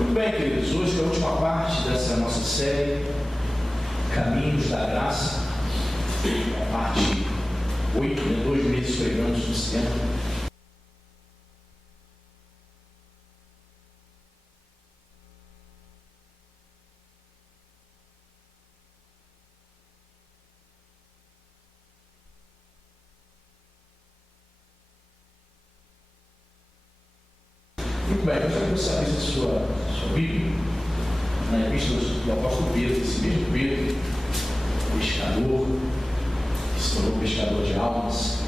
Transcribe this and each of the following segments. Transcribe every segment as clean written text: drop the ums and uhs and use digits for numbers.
Muito bem, queridos, hoje é a última parte dessa nossa série Caminhos da Graça, a parte 8, 2 meses pregando nesse tempo. Muito bem, eu gostaria que você abrisse a sua Bíblia na epístola do apóstolo Pedro, esse mesmo Pedro, pescador, que se tornou pescador de almas.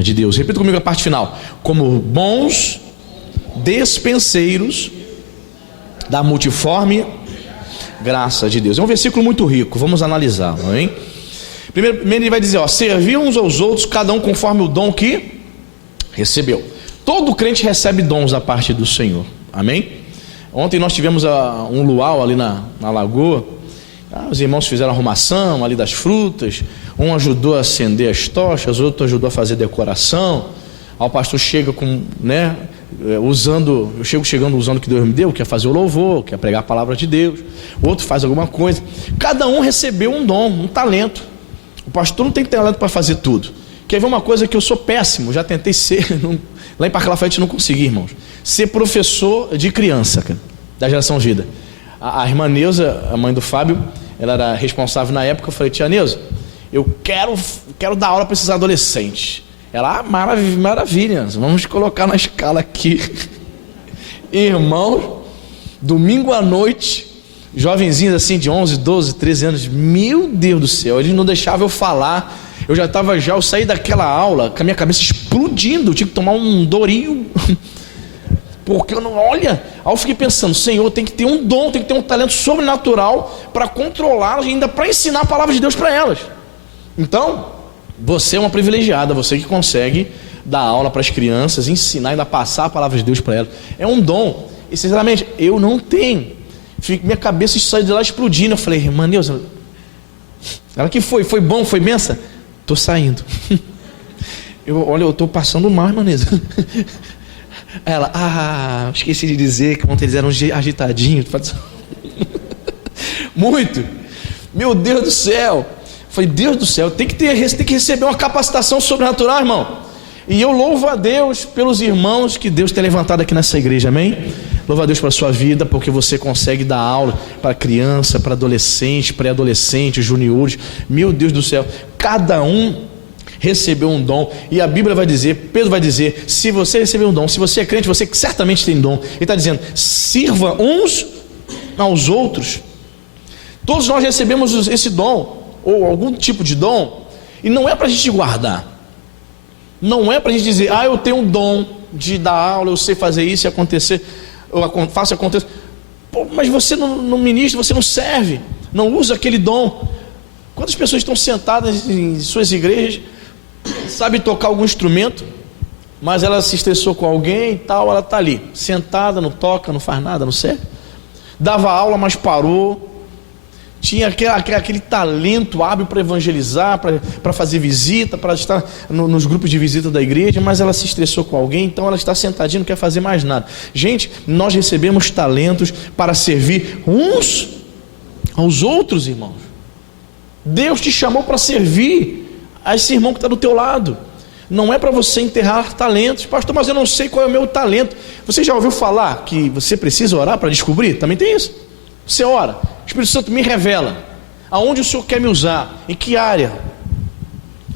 De Deus. Repita comigo a parte final. Como bons despenseiros da multiforme graça de Deus. É um versículo muito rico, vamos analisá-lo, hein? Primeiro ele vai dizer, servir uns aos outros, cada um conforme o dom que recebeu. Todo crente recebe dons da parte do Senhor, amém? Ontem nós tivemos um luau ali na lagoa. Os irmãos fizeram arrumação ali das frutas. Um ajudou a acender as tochas, outro ajudou a fazer decoração. O pastor chega com, eu chego chegando usando o que Deus me deu, que é fazer o louvor, que é pregar a palavra de Deus. O outro faz alguma coisa. Cada um recebeu um dom, um talento. O pastor não tem talento para fazer tudo. Quer ver uma coisa que eu sou péssimo? Já tentei ser, lá em Parque Lafayette não consegui, irmãos. Ser professor de criança, cara, da geração Vida. A irmã Neuza, a mãe do Fábio, ela era responsável na época. Eu falei, tia Neuza, eu quero dar aula para esses adolescentes. Ela, maravilha, vamos colocar na escala aqui. Irmão, domingo à noite, jovenzinhos assim de 11, 12, 13 anos, meu Deus do céu, eles não deixavam eu falar. Eu saí daquela aula com a minha cabeça explodindo, eu tinha que tomar um Doril. Porque eu não, olha, aí eu fiquei pensando, Senhor, tem que ter um dom, tem que ter um talento sobrenatural para controlá-las e ainda para ensinar a palavra de Deus para elas. Então, você é uma privilegiada, você que consegue dar aula para as crianças, ensinar e ainda passar a palavra de Deus para elas. É um dom. E sinceramente, eu não tenho. Minha cabeça saiu de lá explodindo. Eu falei, irmã Neuza, ela que foi bom, foi benção? Estou saindo. Eu estou passando mal, irmã Neuza. Ela, esqueci de dizer que ontem eles eram agitadinhos. Muito. Meu Deus do céu. Falei, Deus do céu, tem que receber uma capacitação sobrenatural, irmão. E eu louvo a Deus pelos irmãos que Deus tem levantado aqui nessa igreja, amém? Louvo a Deus pela sua vida, porque você consegue dar aula para criança, para adolescente, pré-adolescente, juniores. Meu Deus do céu, cada um recebeu um dom. E a Bíblia vai dizer, Pedro vai dizer, se você recebeu um dom, se você é crente, você certamente tem dom. Ele está dizendo, sirva uns aos outros. Todos nós recebemos esse dom, ou algum tipo de dom, e não é para a gente guardar. Não é para a gente dizer, eu tenho um dom de dar aula, eu sei fazer isso e acontecer, eu faço acontecer. Pô, mas você não ministra, você não serve, não usa aquele dom. Quantas pessoas estão sentadas em suas igrejas, sabe tocar algum instrumento, mas ela se estressou com alguém e tal, ela está ali, sentada, não toca, não faz nada, não serve? Dava aula, mas parou. Tinha aquele talento hábil para evangelizar, para fazer visita, para estar nos grupos de visita da igreja, mas ela se estressou com alguém, então ela está sentadinha, não quer fazer mais nada. Gente, nós recebemos talentos para servir uns aos outros, irmãos. Deus te chamou para servir a esse irmão que está do teu lado. Não é para você enterrar talentos. Pastor, mas eu não sei qual é o meu talento. Você já ouviu falar que você precisa orar para descobrir? Também tem isso. Você ora, o Espírito Santo me revela aonde o Senhor quer me usar, em que área.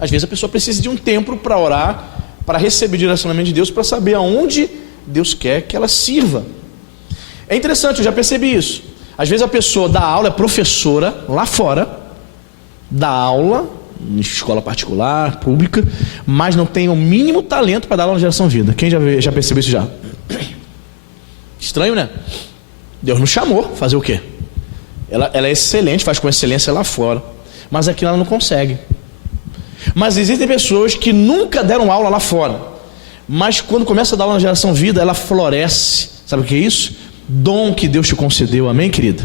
Às vezes a pessoa precisa de um tempo para orar, para receber direcionamento de Deus, para saber aonde Deus quer que ela sirva. É interessante, eu já percebi isso. Às vezes a pessoa dá aula, é professora lá fora, dá aula em escola particular, pública, mas não tem o mínimo talento para dar aula na Geração Vida. Quem já percebeu isso já? Estranho, né? Deus nos chamou, fazer o quê? Ela é excelente, faz com excelência lá fora, mas aqui ela não consegue. Mas existem pessoas que nunca deram aula lá fora, mas quando começa a dar aula na Geração Vida, ela floresce. Sabe o que é isso? Dom que Deus te concedeu, amém, querida?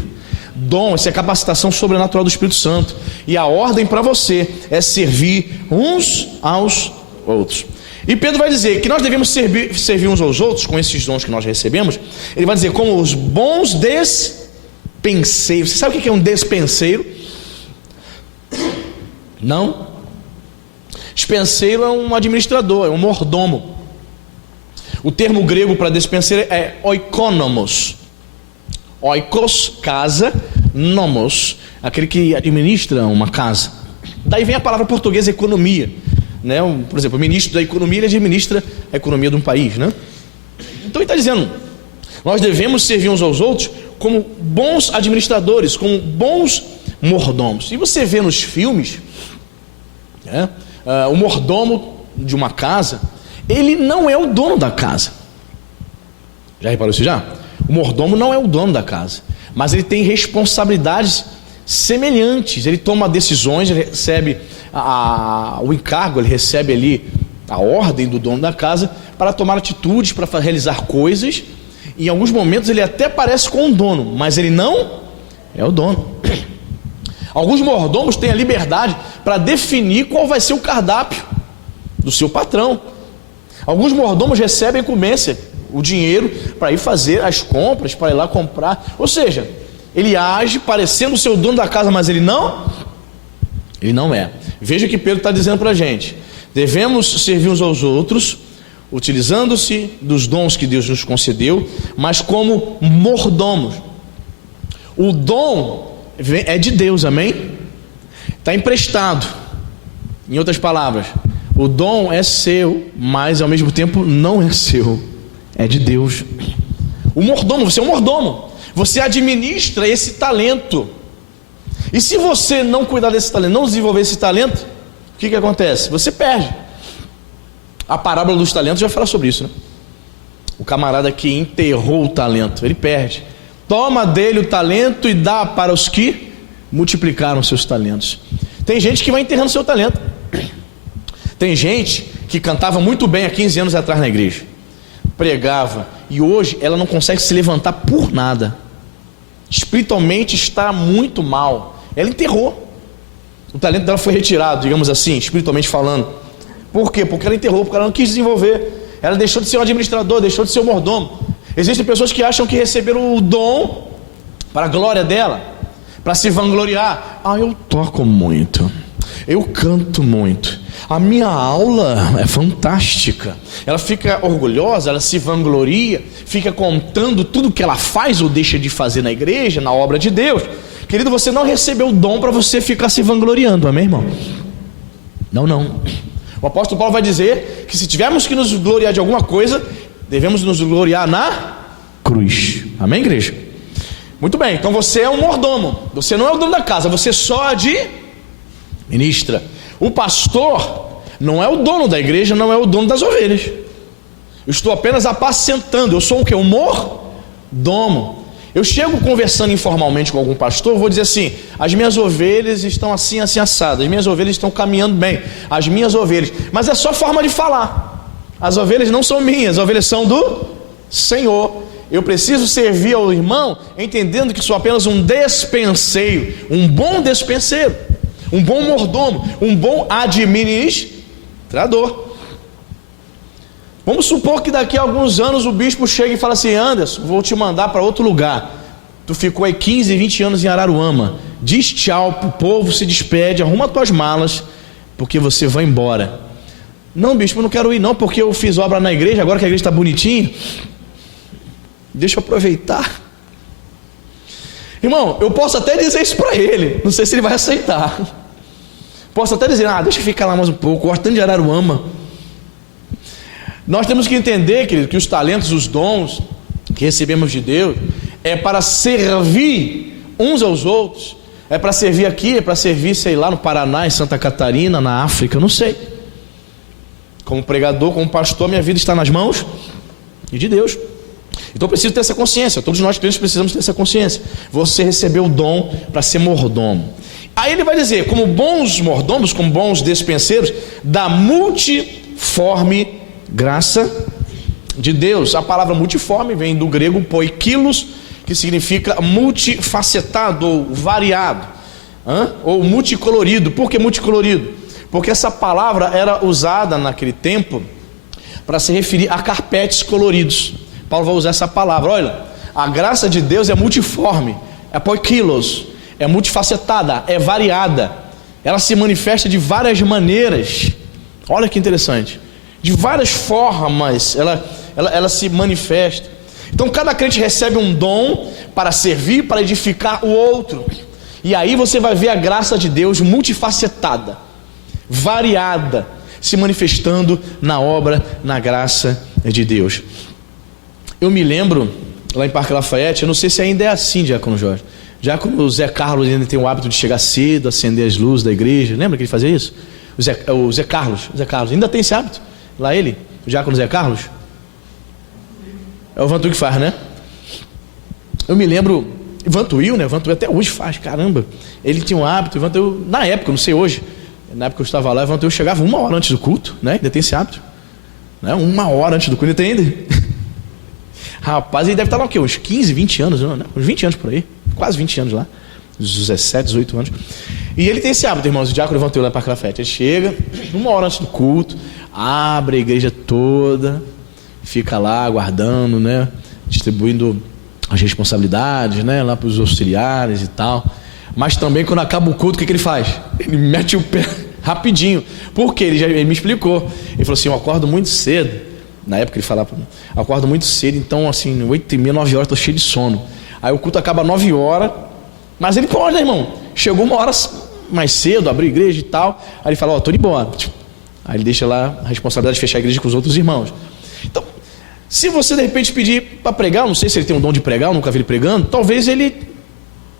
Dom, essa é a capacitação sobrenatural do Espírito Santo. E a ordem para você é servir uns aos outros. E Pedro vai dizer que nós devemos servir uns aos outros com esses dons que nós recebemos. Ele vai dizer como os bons despenseiros. Você sabe o que é um despenseiro? Não? Despenseiro é um administrador, é um mordomo. O termo grego para despenseiro é oikonomos. Oikos, casa, nomos, aquele que administra uma casa. Daí vem a palavra portuguesa economia, né? Por exemplo, o ministro da economia, ele administra a economia de um país, né? Então ele está dizendo, nós devemos servir uns aos outros como bons administradores, como bons mordomos. E você vê nos filmes, né? O mordomo de uma casa, ele não é o dono da casa. Já reparou isso já? O mordomo não é o dono da casa, mas ele tem responsabilidades semelhantes. Ele toma decisões, ele recebe o encargo, ele recebe ali a ordem do dono da casa para tomar atitudes, para realizar coisas. Em alguns momentos ele até parece com o dono, mas ele não é o dono. Alguns mordomos têm a liberdade para definir qual vai ser o cardápio do seu patrão. Alguns mordomos recebem incumbência, o dinheiro para ir fazer as compras, para ir lá comprar. Ou seja, ele age parecendo o seu dono da casa, mas ele não é. Veja o que Pedro está dizendo para a gente. Devemos servir uns aos outros, utilizando-se dos dons que Deus nos concedeu, mas como mordomos. O dom é de Deus, amém? Está emprestado. Em outras palavras, o dom é seu, mas ao mesmo tempo não é seu, é de Deus. O mordomo, você é um mordomo, você administra esse talento. E se você não cuidar desse talento, não desenvolver esse talento, o que acontece? Você perde. A parábola dos talentos já fala sobre isso, né? O camarada que enterrou o talento, ele perde. Toma dele o talento e dá para os que multiplicaram seus talentos. Tem gente que vai enterrando seu talento. Tem gente que cantava muito bem há 15 anos atrás na igreja, pregava, e hoje ela não consegue se levantar por nada. Espiritualmente está muito mal. Ela enterrou. O talento dela foi retirado, digamos assim, espiritualmente falando. Por quê? Porque ela enterrou, porque ela não quis desenvolver. Ela deixou de ser um administrador, deixou de ser um mordomo. Existem pessoas que acham que receberam o dom para a glória dela, para se vangloriar. Eu toco muito, eu canto muito, a minha aula é fantástica. Ela fica orgulhosa, ela se vangloria, fica contando tudo que ela faz ou deixa de fazer na igreja, na obra de Deus. Querido, você não recebeu o dom para você ficar se vangloriando, amém, irmão? Não. O apóstolo Paulo vai dizer que se tivermos que nos gloriar de alguma coisa, devemos nos gloriar na cruz. Amém, igreja? Muito bem, então você é um mordomo. Você não é o dono da casa, você só administra. O pastor não é o dono da igreja, não é o dono das ovelhas. Eu estou apenas apacentando. Eu sou o quê? Um mordomo. Eu chego conversando informalmente com algum pastor, vou dizer assim: as minhas ovelhas estão assim, assim, assadas, as minhas ovelhas estão caminhando bem, as minhas ovelhas. Mas é só forma de falar. As ovelhas não são minhas, as ovelhas são do Senhor. Eu preciso servir ao irmão entendendo que sou apenas um despenseiro, um bom despenseiro, um bom mordomo, um bom administrador. Vamos supor que daqui a alguns anos o bispo chega e fala assim: Anderson, vou te mandar para outro lugar. Tu ficou aí 15, 20 anos em Araruama. Diz tchau pro povo, se despede, arruma tuas malas, porque você vai embora. Não, bispo, eu não quero ir não, porque eu fiz obra na igreja, agora que a igreja está bonitinha, deixa eu aproveitar. Irmão, eu posso até dizer isso para ele, não sei se ele vai aceitar. Posso até dizer, deixa eu ficar lá mais um pouco, gosto tanto de Araruama. Nós temos que entender, querido, que os talentos, os dons que recebemos de Deus é para servir uns aos outros. É para servir aqui, é para servir, sei lá, no Paraná, em Santa Catarina, na África, eu não sei. Como pregador, como pastor, minha vida está nas mãos de Deus. Então eu preciso ter essa consciência. Todos nós crentes precisamos ter essa consciência. Você recebeu o dom para ser mordomo. Aí ele vai dizer, como bons mordomos, como bons despenseiros da multiforme graça de Deus. A palavra multiforme vem do grego poikilos, que significa multifacetado ou variado, ou multicolorido. Por que multicolorido? Porque essa palavra era usada naquele tempo para se referir a carpetes coloridos. Paulo vai usar essa palavra. Olha, a graça de Deus é multiforme, é poikilos, é multifacetada, é variada. Ela se manifesta de várias maneiras. Olha que interessante. De várias formas ela se manifesta. Então cada crente recebe um dom para servir, para edificar o outro. E aí você vai ver a graça de Deus multifacetada, variada, se manifestando na obra, na graça de Deus. Eu me lembro, lá em Parque Lafayette, eu não sei se ainda é assim, Diácono Jorge. Diácono o Zé Carlos ainda tem o hábito de chegar cedo, acender as luzes da igreja. Lembra que ele fazia isso? O Zé Carlos ainda tem esse hábito. Lá ele, o Diácono Zé Carlos. É o Vantuil que faz, né? Eu me lembro, Vantuil, né? Vantuil até hoje faz, caramba. Ele tinha um hábito, Vantuil, na época, não sei hoje, na época que eu estava lá, Vantuil chegava 1 hora antes do culto, né? Ainda tem esse hábito, né? 1 hora antes do culto, ainda tem ainda. Rapaz, ele deve estar lá o quê? Uns 15, 20 anos, né? Uns 20 anos por aí, quase 20 anos lá, uns 17, 18 anos. E ele tem esse hábito, irmãos, o Diácono Vantuil lá em Parque Lafayette. Ele chega 1 hora antes do culto, abre a igreja toda, fica lá aguardando, né? Distribuindo as responsabilidades, né? Lá para os auxiliares e tal. Mas também quando acaba o culto, o que ele faz? Ele mete o pé rapidinho. Por quê? Ele me explicou. Ele falou assim, eu acordo muito cedo. Na época ele falava para mim, eu acordo muito cedo, então assim, 8h30, 9 horas, estou cheio de sono. Aí o culto acaba 9 horas, mas ele pode, né, irmão? Chegou 1 hora mais cedo, abriu a igreja e tal. Aí ele fala, estou indo embora. Aí ele deixa lá a responsabilidade de fechar a igreja com os outros irmãos. Então, se você de repente pedir para pregar, eu não sei se ele tem um dom de pregar, eu nunca vi ele pregando, talvez ele...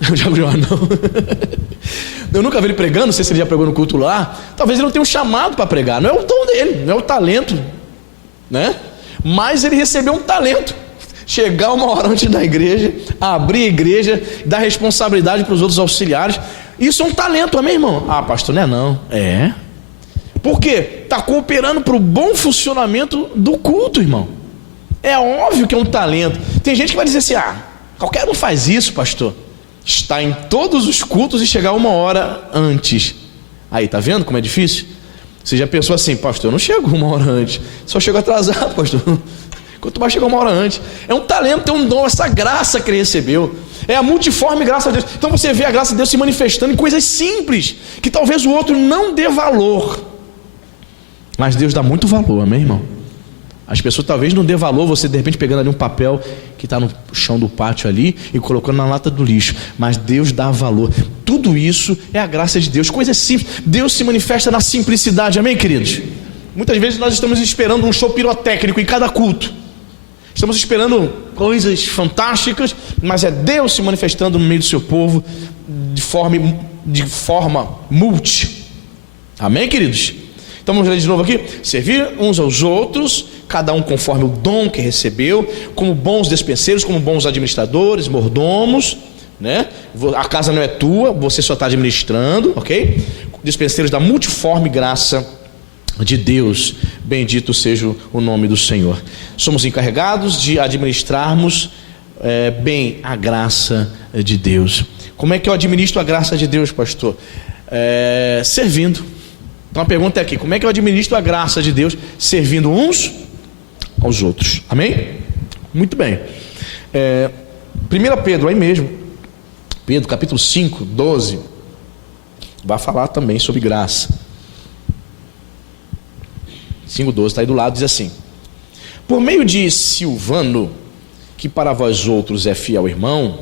Eu já não. Eu nunca vi ele pregando, não sei se ele já pregou no culto lá. Talvez ele não tenha um chamado para pregar, não é o dom dele, não é o talento, né? Mas ele recebeu um talento. Chegar 1 hora antes da igreja, abrir a igreja, dar responsabilidade para os outros auxiliares. Isso é um talento, amém, irmão? Pastor, não é não. É. Por quê? Está cooperando para o bom funcionamento do culto, irmão. É óbvio que é um talento. Tem gente que vai dizer assim, qualquer um faz isso, pastor. Está em todos os cultos e chegar 1 hora antes. Aí, tá vendo como é difícil? Você já pensou assim, pastor, eu não chego 1 hora antes, só chego atrasado, pastor. Quanto mais chegar 1 hora antes. É um talento, é um dom, essa graça que ele recebeu. É a multiforme graça de Deus. Então você vê a graça de Deus se manifestando em coisas simples, que talvez o outro não dê valor. Mas Deus dá muito valor, amém, irmão? As pessoas talvez não dê valor, você de repente pegando ali um papel que está no chão do pátio ali e colocando na lata do lixo. Mas Deus dá valor. Tudo isso é a graça de Deus, coisas simples. Deus se manifesta na simplicidade, amém, queridos? Muitas vezes nós estamos esperando um show pirotécnico em cada culto. Estamos esperando coisas fantásticas, mas é Deus se manifestando no meio do seu povo de forma multi. Amém, queridos? Então vamos ler de novo aqui. Servir uns aos outros, cada um conforme o dom que recebeu, como bons despenseiros, como bons administradores, mordomos, né? A casa não é tua, você só está administrando, ok? Dispenseiros da multiforme graça de Deus, bendito seja o nome do Senhor. Somos encarregados de administrarmos bem a graça de Deus. Como é que eu administro a graça de Deus, pastor? Servindo. Então a pergunta é aqui, como é que eu administro a graça de Deus? Servindo uns aos outros, amém? Muito bem. 1 Pedro, aí mesmo, Pedro capítulo 5, 12, vai falar também sobre graça. 5,12, está aí do lado, diz assim: por meio de Silvano, que para vós outros é fiel irmão,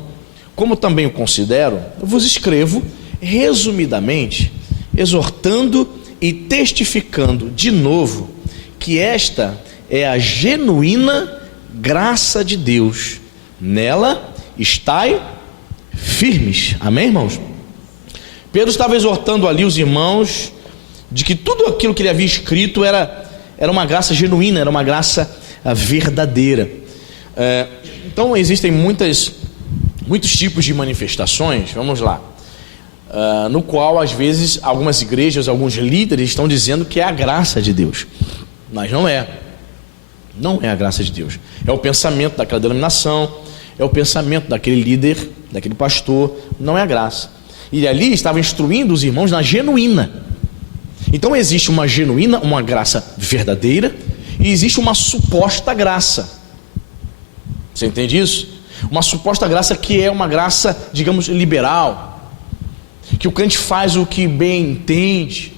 como também o considero, eu vos escrevo resumidamente, exortando e testificando de novo que esta é a genuína graça de Deus. Nela estai firmes. Amém, irmãos? Pedro estava exortando ali os irmãos de que tudo aquilo que ele havia escrito era uma graça genuína, era uma graça verdadeira. Então existem muitos tipos de manifestações, vamos lá, no qual às vezes algumas igrejas, alguns líderes estão dizendo que é a graça de Deus, mas não é a graça de Deus, é o pensamento daquela denominação, é o pensamento daquele líder, daquele pastor, não é a graça. E ali estava instruindo os irmãos na genuína. Então existe uma genuína, uma graça verdadeira, e existe uma suposta graça. Você entende isso? Uma suposta graça que é uma graça, digamos, liberal, que o crente faz o que bem entende,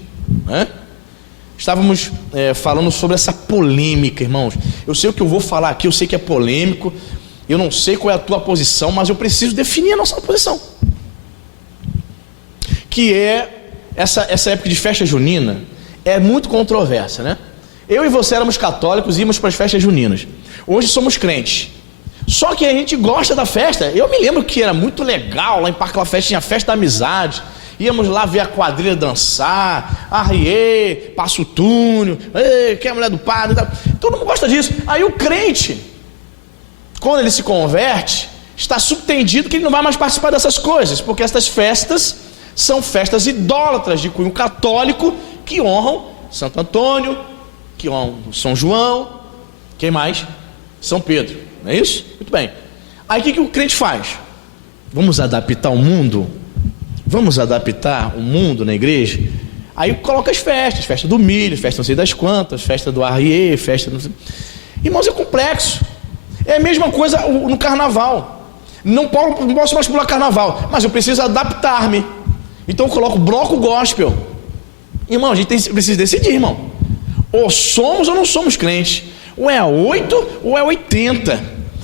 né? Estávamos falando sobre essa polêmica, irmãos. Eu sei o que eu vou falar aqui, eu sei que é polêmico, eu não sei qual é a tua posição, mas eu preciso definir a nossa posição, que é essa época de festa junina. É muito controversa, né? Eu e você éramos católicos e íamos para as festas juninas. Hoje somos crentes, só que a gente gosta da festa. Eu me lembro que era muito legal. Lá em Parque Lafayette tinha festa da amizade, íamos lá ver a quadrilha dançar, Arriê, Passo Túnel, que é a mulher do padre, todo mundo gosta disso. Aí o crente, quando ele se converte, está subtendido que ele não vai mais participar dessas coisas, porque essas festas são festas idólatras de cunho católico, que honram Santo Antônio, que honram São João, quem mais? São Pedro, não é isso? Muito bem. Aí o que o crente faz? Vamos adaptar o mundo? Vamos adaptar o mundo na igreja? Aí coloca as festas, festa do milho, festa não sei das quantas, festa do Arriê, festa não sei... Irmãos, é complexo. É a mesma coisa no carnaval. Não posso mais pular carnaval, mas eu preciso adaptar-me. Então eu coloco bloco gospel. Irmão, a gente precisa decidir, irmão. Ou somos ou não somos crentes. Ou é 8 ou é 80.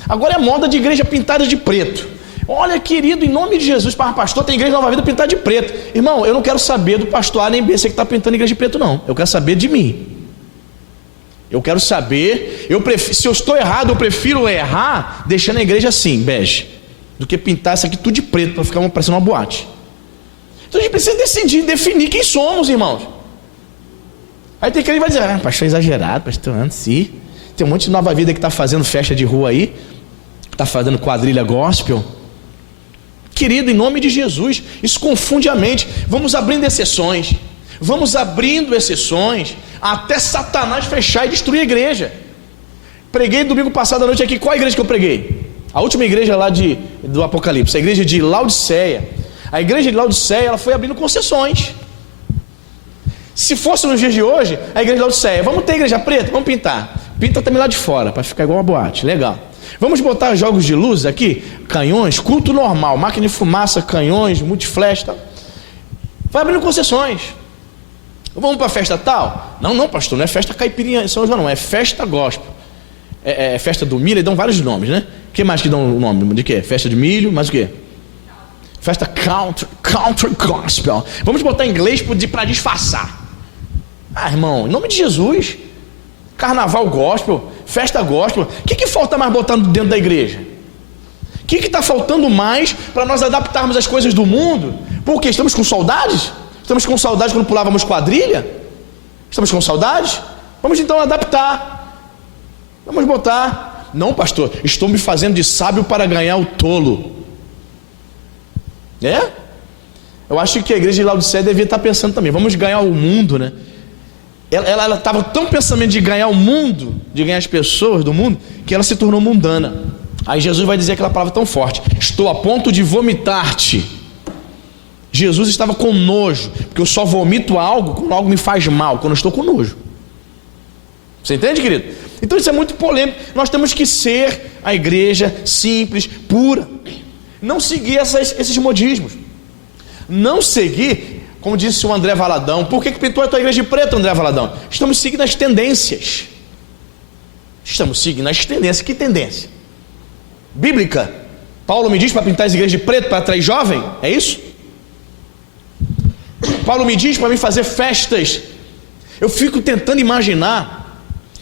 Agora é moda de igreja pintada de preto. Olha, querido, em nome de Jesus, para pastor, tem igreja Nova Vida pintada de preto. Irmão, eu não quero saber do pastor A nem B, você que está pintando igreja de preto, não. Eu quero saber de mim. Eu quero saber, se eu estou errado, eu prefiro errar deixando a igreja assim, bege, do que pintar isso aqui tudo de preto para ficar parecendo uma boate. Então a gente precisa decidir, definir quem somos, irmãos. Aí tem quem vai dizer, pastor exagerado, pastor antes. Tem um monte de Nova Vida que está fazendo festa de rua aí, que está fazendo quadrilha gospel. Querido, em nome de Jesus, isso confunde a mente. Vamos abrindo exceções, até Satanás fechar e destruir a igreja. Preguei domingo passado à noite aqui. Qual a igreja que eu preguei? A última igreja lá do Apocalipse, a igreja de Laodiceia. A igreja de Laodiceia, ela foi abrindo concessões. Se fosse nos dias de hoje, a igreja de Laodiceia, vamos ter igreja preta? Vamos pintar. Pinta também lá de fora, para ficar igual uma boate, legal. Vamos botar jogos de luz aqui, canhões, culto normal, máquina de fumaça, canhões, multiflash, tal. Vai abrindo concessões. Vamos para a festa tal? Não, pastor, não é festa caipirinha São João, não, é festa gospel. É festa do milho, e dão vários nomes, né? O que mais que dão o nome? De quê? Festa de milho, mais o quê? Festa country gospel. Vamos botar em inglês para disfarçar. Irmão, em nome de Jesus, carnaval gospel, festa gospel, o que falta mais botar dentro da igreja? O que está faltando mais para nós adaptarmos as coisas do mundo? Porque estamos com saudades? Estamos com saudades quando pulávamos quadrilha? Estamos com saudades? Vamos então adaptar. Vamos botar. Não, pastor, estou me fazendo de sábio para ganhar o tolo. Eu acho que a igreja de Laodiceia devia estar pensando também, vamos ganhar o mundo, né? Ela estava tão pensando de ganhar o mundo, de ganhar as pessoas do mundo, que ela se tornou mundana. Aí Jesus vai dizer aquela palavra tão forte: estou a ponto de vomitar-te. Jesus estava com nojo, porque eu só vomito algo quando algo me faz mal, quando eu estou com nojo. Você entende, querido? Então isso é muito polêmico. Nós temos que ser a igreja simples, pura, não seguir esses modismos, não seguir, como disse o André Valadão. Por que pintou a tua igreja de preto, André Valadão? Estamos seguindo as tendências. Que tendência? Bíblica. Paulo me diz para pintar as igrejas de preto para atrair jovem? É isso? Paulo me diz para mim fazer festas. Eu fico tentando imaginar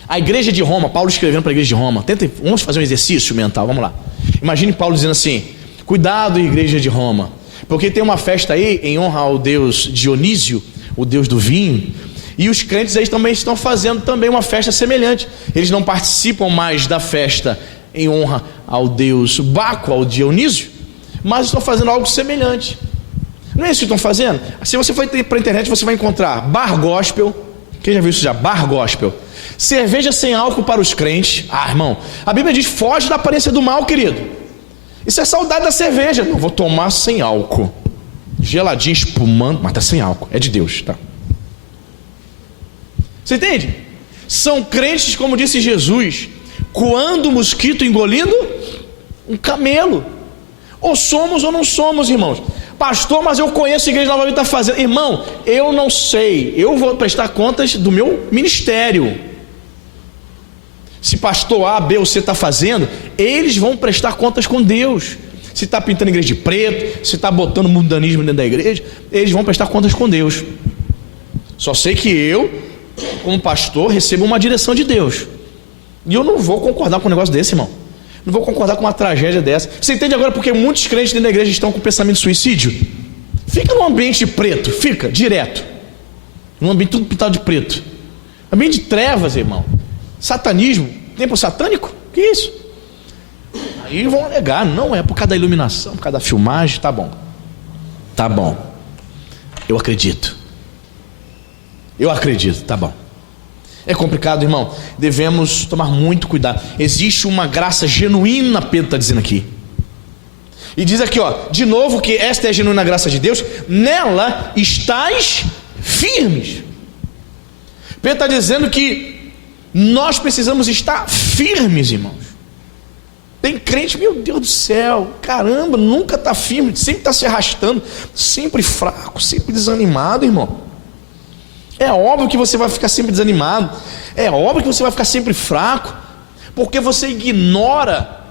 a igreja de Roma, Paulo escrevendo para a igreja de Roma. Vamos fazer um exercício mental, vamos lá. Imagine Paulo dizendo assim: cuidado, igreja de Roma, porque tem uma festa aí em honra ao deus Dionísio, o deus do vinho, e os crentes aí também estão fazendo também uma festa semelhante. Eles não participam mais da festa em honra ao deus Baco, ao Dionísio, mas estão fazendo algo semelhante. Não é isso que estão fazendo? Se você for para a internet, você vai encontrar bar gospel. Quem já viu isso já? Bar gospel. Cerveja sem álcool para os crentes. Ah, irmão, a Bíblia diz: foge da aparência do mal, querido. Isso é saudade da cerveja. Não vou tomar sem álcool, geladinho, espumando, mas está sem álcool, é de Deus, tá? Você entende? São crentes, como disse Jesus, coando o mosquito, engolindo um camelo. Ou somos ou não somos, irmãos. Pastor, mas eu conheço a igreja Nova Vida está fazendo. Irmão, eu não sei. Eu vou prestar contas do meu ministério. Se pastor A, B ou C está fazendo, eles vão prestar contas com Deus. Se está pintando a igreja de preto, se está botando mundanismo dentro da igreja, eles vão prestar contas com Deus. Só sei que eu, como pastor, recebo uma direção de Deus. E eu não vou concordar com um negócio desse, irmão. Não vou concordar com uma tragédia dessa. Você entende agora porque muitos crentes dentro da igreja estão com pensamento de suicídio? Fica num ambiente preto, fica direto. Num ambiente tudo pintado de preto. Ambiente de trevas, irmão. Satanismo, templo satânico? Que isso? Aí vão alegar, não é por causa da iluminação, por causa da filmagem, tá bom. Tá bom. Eu acredito, tá bom. É complicado, irmão. Devemos tomar muito cuidado. Existe uma graça genuína, Pedro está dizendo aqui. E diz aqui, ó, de novo, que esta é a genuína graça de Deus. Nela estais firmes. Pedro está dizendo que nós precisamos estar firmes, irmãos. Tem crente, meu Deus do céu, caramba, nunca está firme, sempre está se arrastando, sempre fraco, sempre desanimado, irmão. É óbvio que você vai ficar sempre desanimado, é óbvio que você vai ficar sempre fraco, porque você ignora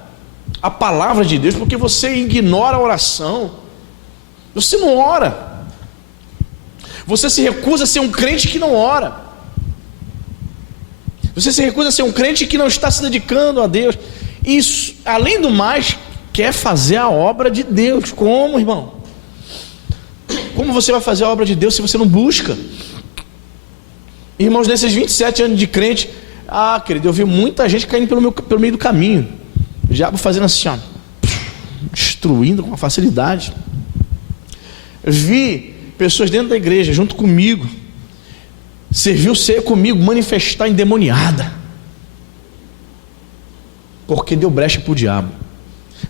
a palavra de Deus, porque você ignora a oração. Você não ora, você se recusa a ser um crente que não ora, você se recusa a ser um crente que não está se dedicando a Deus. Isso, além do mais, quer fazer a obra de Deus. Como, irmão? Como você vai fazer a obra de Deus se você não busca? Irmãos, nesses 27 anos de crente, querido, eu vi muita gente caindo pelo meio do caminho. O diabo fazendo assim, ó, destruindo com facilidade. Eu vi pessoas dentro da igreja, junto comigo, serviu ser comigo, manifestar endemoniada, porque deu brecha para o diabo.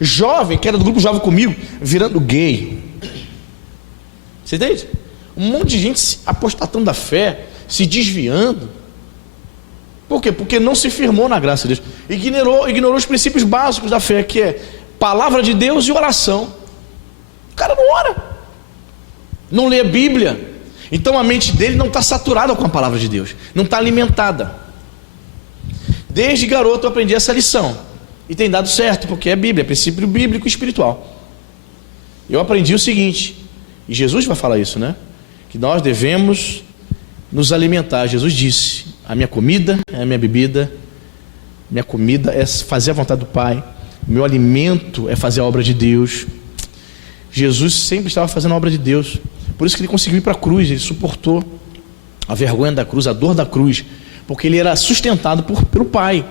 Jovem, que era do grupo jovem comigo, virando gay. Você entende? Um monte de gente se apostatando da fé, se desviando. Por quê? Porque não se firmou na graça de Deus. Ignorou os princípios básicos da fé, que é palavra de Deus e oração. O cara não ora, não lê a Bíblia. Então a mente dele não está saturada com a palavra de Deus, não está alimentada. Desde garoto eu aprendi essa lição, e tem dado certo, porque é Bíblia, é princípio bíblico e espiritual. Eu aprendi o seguinte, e Jesus vai falar isso, né? Que nós devemos nos alimentar. Jesus disse: a minha comida é a minha bebida, minha comida é fazer a vontade do Pai, meu alimento é fazer a obra de Deus. Jesus sempre estava fazendo a obra de Deus, por isso que ele conseguiu ir para a cruz, ele suportou a vergonha da cruz, a dor da cruz, porque ele era sustentado pelo Pai.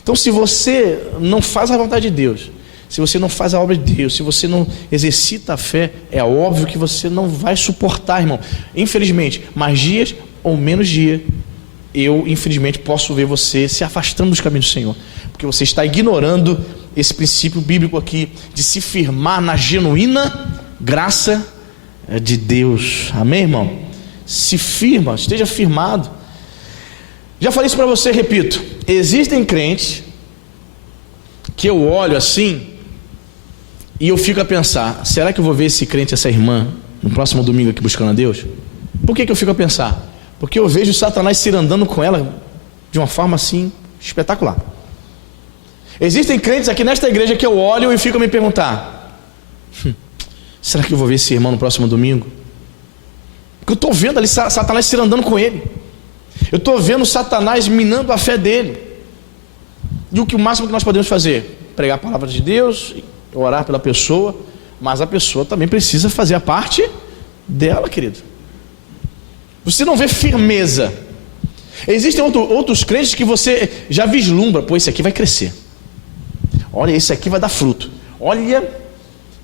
Então, se você não faz a vontade de Deus, se você não faz a obra de Deus, se você não exercita a fé, é óbvio que você não vai suportar, irmão. Infelizmente, mais dias ou menos dia, eu infelizmente posso ver você se afastando dos caminhos do Senhor, porque você está ignorando esse princípio bíblico aqui, de se firmar na genuína graça de Deus. Amém, irmão? Se firma, esteja firmado. Já falei isso para você, repito. Existem crentes que eu olho assim e eu fico a pensar: será que eu vou ver esse crente, essa irmã, no próximo domingo aqui buscando a Deus? Por que eu fico a pensar? Porque eu vejo Satanás se andando com ela de uma forma assim espetacular. Existem crentes aqui nesta igreja que eu olho e fico a me perguntar: será que eu vou ver esse irmão no próximo domingo? Porque eu estou vendo ali Satanás se andando com ele. Eu estou vendo Satanás minando a fé dele. E o máximo que nós podemos fazer? Pregar a palavra de Deus, orar pela pessoa, mas a pessoa também precisa fazer a parte dela, querido. Você não vê firmeza. Existem outros crentes que você já vislumbra, pô, esse aqui vai crescer. Olha, esse aqui vai dar fruto. Olha,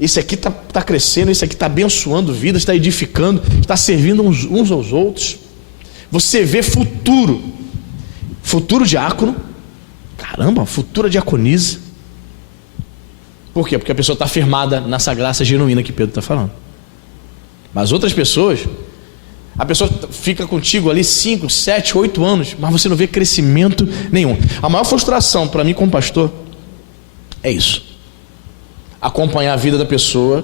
esse aqui está crescendo, esse aqui está abençoando vidas, está edificando, está servindo uns aos outros. Você vê futuro diácono, caramba, futura diaconisa. Por quê? Porque a pessoa está firmada nessa graça genuína que Pedro está falando. Mas outras pessoas, a pessoa fica contigo ali 5, 7, 8 anos, mas você não vê crescimento nenhum. A maior frustração para mim como pastor é isso: acompanhar a vida da pessoa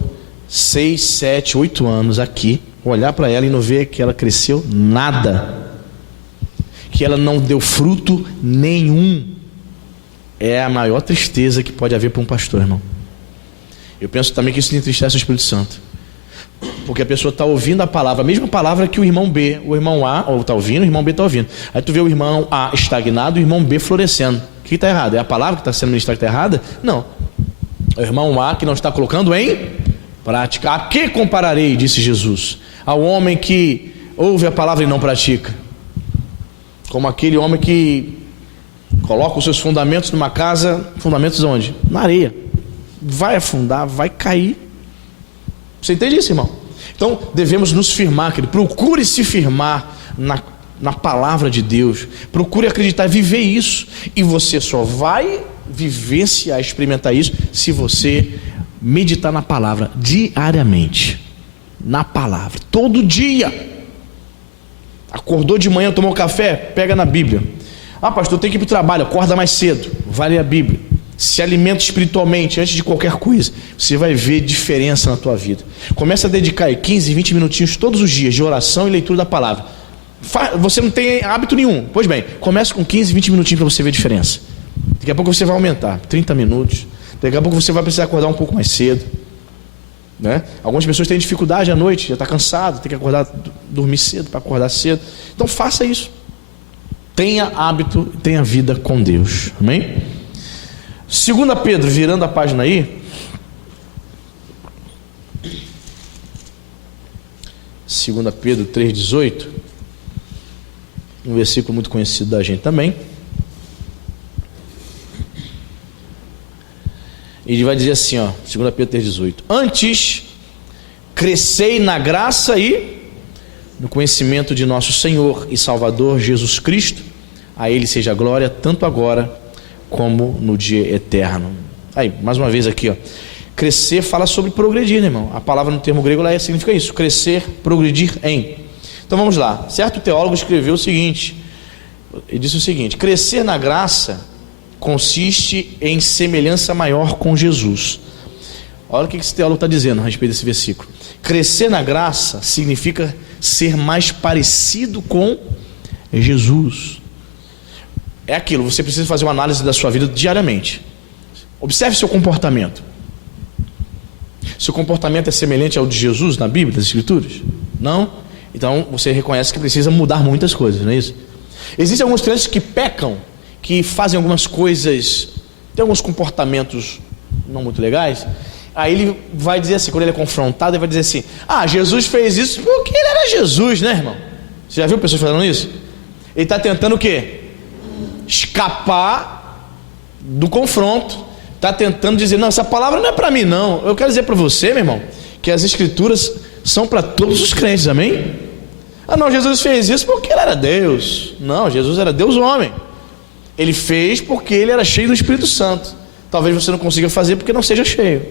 6, 7, 8 anos aqui, olhar para ela e não ver que ela cresceu nada, que ela não deu fruto nenhum. É a maior tristeza que pode haver para um pastor, irmão. Eu penso também que isso entristece o Espírito Santo, porque a pessoa está ouvindo a palavra, a mesma palavra que o irmão B, o irmão A está ouvindo, o irmão B está ouvindo. Aí tu vê o irmão A estagnado e o irmão B florescendo. O que está errado? É a palavra que está sendo ministrada que está errada? Não. É o irmão A que não está colocando em prática. A que compararei, disse Jesus, ao homem que ouve a palavra e não pratica? Como aquele homem que coloca os seus fundamentos numa casa, fundamentos onde? Na areia. Vai afundar, vai cair. Você entende isso, irmão? Então devemos nos firmar, querido. Procure se firmar na palavra de Deus. Procure acreditar, viver isso. E você só vai vivenciar, experimentar isso se você meditar na palavra diariamente. Na palavra, todo dia. Acordou de manhã, tomou café, pega na Bíblia. Ah, pastor, tem que ir para o trabalho, acorda mais cedo, vai ler a Bíblia. Se alimenta espiritualmente antes de qualquer coisa. Você vai ver diferença na tua vida. Começa a dedicar 15, 20 minutinhos todos os dias de oração e leitura da palavra. Você não tem hábito nenhum. Pois bem, comece com 15, 20 minutinhos para você ver a diferença. Daqui a pouco você vai aumentar, 30 minutos. Daqui a pouco você vai precisar acordar um pouco mais cedo, né? Algumas pessoas têm dificuldade à noite, já está cansado, tem que acordar, dormir cedo para acordar cedo. Então faça isso. Tenha hábito, tenha vida com Deus. Amém? 2 Pedro, virando a página aí. 2 Pedro 3,18. Um versículo muito conhecido da gente também. Ele vai dizer assim, ó, 2 Pedro 3,18. Antes, crescei na graça e no conhecimento de nosso Senhor e Salvador Jesus Cristo. A Ele seja a glória, tanto agora como no dia eterno. Aí, mais uma vez aqui, ó. Crescer fala sobre progredir, né, irmão? A palavra no termo grego lá significa isso: crescer, progredir em. Então vamos lá. Certo teólogo escreveu o seguinte: ele disse o seguinte: crescer na graça consiste em semelhança maior com Jesus. Olha o que esse teólogo está dizendo a respeito desse versículo. Crescer na graça significa ser mais parecido com Jesus. É aquilo, você precisa fazer uma análise da sua vida diariamente. Observe seu comportamento. Seu comportamento é semelhante ao de Jesus na Bíblia, das Escrituras? Não? Então você reconhece que precisa mudar muitas coisas, não é isso? Existem alguns crentes que pecam, que fazem algumas coisas, tem alguns comportamentos não muito legais. Aí ele vai dizer assim, quando ele é confrontado, ele vai dizer assim: ah, Jesus fez isso porque ele era Jesus, né, irmão? Você já viu pessoas falando isso? Ele está tentando o quê? Escapar do confronto. Está tentando dizer: não, essa palavra não é para mim não. Eu quero dizer para você, meu irmão, que as escrituras são para todos os crentes, amém? Ah não, Jesus fez isso porque ele era Deus. Não, Jesus era Deus homem. Ele fez porque ele era cheio do Espírito Santo. Talvez você não consiga fazer porque não seja cheio.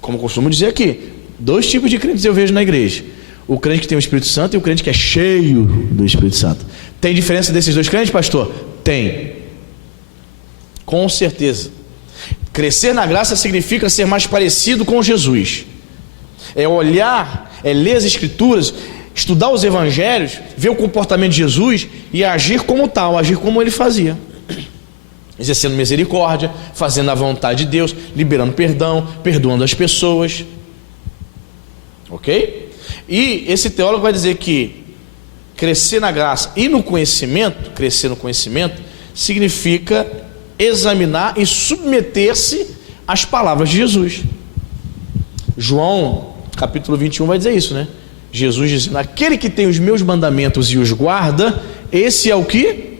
Como eu costumo dizer aqui, 2 tipos de crentes eu vejo na igreja: o crente que tem o Espírito Santo e o crente que é cheio do Espírito Santo. Tem diferença desses 2 crentes, pastor? Tem. Com certeza. Crescer na graça significa ser mais parecido com Jesus. É olhar, é ler as Escrituras, estudar os Evangelhos, ver o comportamento de Jesus e agir como tal, agir como ele fazia. Exercendo misericórdia, fazendo a vontade de Deus, liberando perdão, perdoando as pessoas. Ok? E esse teólogo vai dizer que crescer na graça e no conhecimento, crescer no conhecimento, significa examinar e submeter-se às palavras de Jesus. João, capítulo 21, vai dizer isso, né? Jesus dizendo: aquele que tem os meus mandamentos e os guarda, esse é o que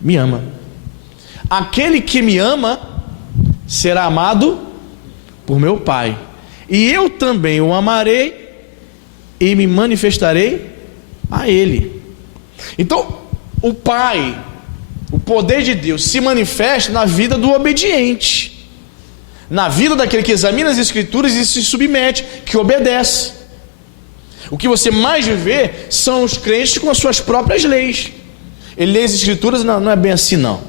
me ama. Aquele que me ama será amado por meu Pai, e eu também o amarei e me manifestarei a ele. Então, o Pai, o poder de Deus se manifesta na vida do obediente, na vida daquele que examina as Escrituras e se submete, que obedece. O que você mais vê são os crentes com as suas próprias leis. Ele lê as Escrituras, não é bem assim não.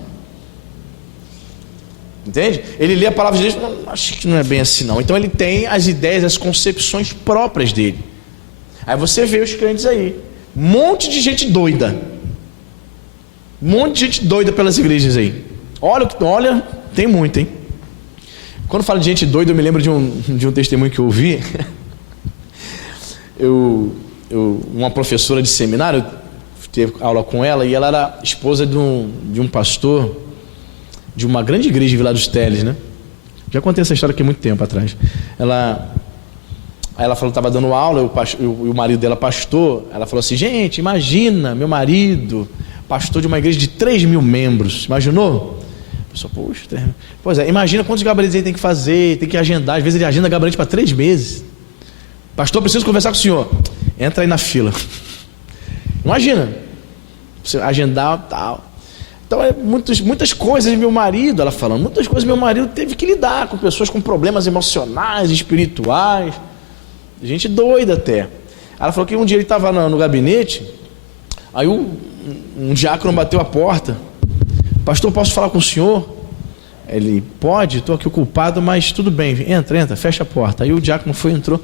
Entende? Ele lê a palavra de Deus, acho que não é bem assim não. Então ele tem as ideias, as concepções próprias dele. Aí você vê os crentes aí, um monte de gente doida, um monte de gente doida pelas igrejas aí. Olha, tem muito, hein? Quando falo de gente doida, eu me lembro de um testemunho que eu ouvi. Uma professora de seminário, teve aula com ela, e ela era esposa de um pastor de uma grande igreja de Vila dos Teles, né? Já contei essa história aqui há muito tempo atrás. Aí ela falou que estava dando aula, o marido dela pastor. Ela falou assim: gente, imagina, meu marido, pastor de uma igreja de 3.000 membros, imaginou? A pessoa, poxa, pois é, imagina quantos gabaretes ele tem que fazer, tem que agendar. Às vezes ele agenda gabarete para 3 meses. Pastor, preciso conversar com o senhor. Entra aí na fila. Imagina, você agendar tal. Então, muitas coisas meu marido, ela falando, muitas coisas meu marido teve que lidar com pessoas com problemas emocionais, espirituais, gente doida até. Ela falou que um dia ele estava no gabinete, aí um diácono bateu a porta. Pastor, posso falar com o senhor? Ele, pode, estou aqui ocupado, mas tudo bem, entra, fecha a porta. Aí o diácono entrou.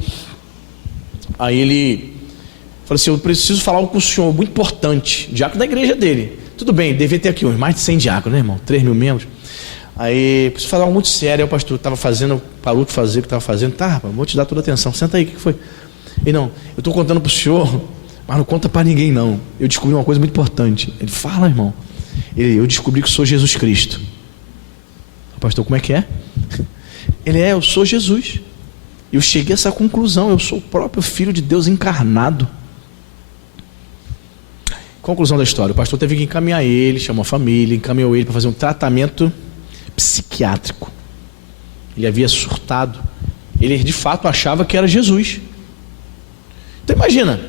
Aí ele falou assim: eu preciso falar algo com o senhor, muito importante. Diácono da igreja dele. Tudo bem, devia ter aqui mais de 100 diáconos, né, irmão? 3.000 membros. Aí, preciso falar algo muito sério. Aí o pastor parou de fazer o que estava fazendo. Tá, rapaz, vou te dar toda a atenção. Senta aí, o que foi? E não, eu estou contando para o senhor, mas não conta para ninguém não. Eu descobri uma coisa muito importante. Ele, fala, irmão. Eu descobri que sou Jesus Cristo. O pastor, como é que é? Ele, eu sou Jesus. Eu cheguei a essa conclusão, eu sou o próprio Filho de Deus encarnado. Conclusão da história: o pastor teve que encaminhar ele, chamou a família, encaminhou ele para fazer um tratamento psiquiátrico. Ele havia surtado. Ele de fato achava que era Jesus. Então imagina,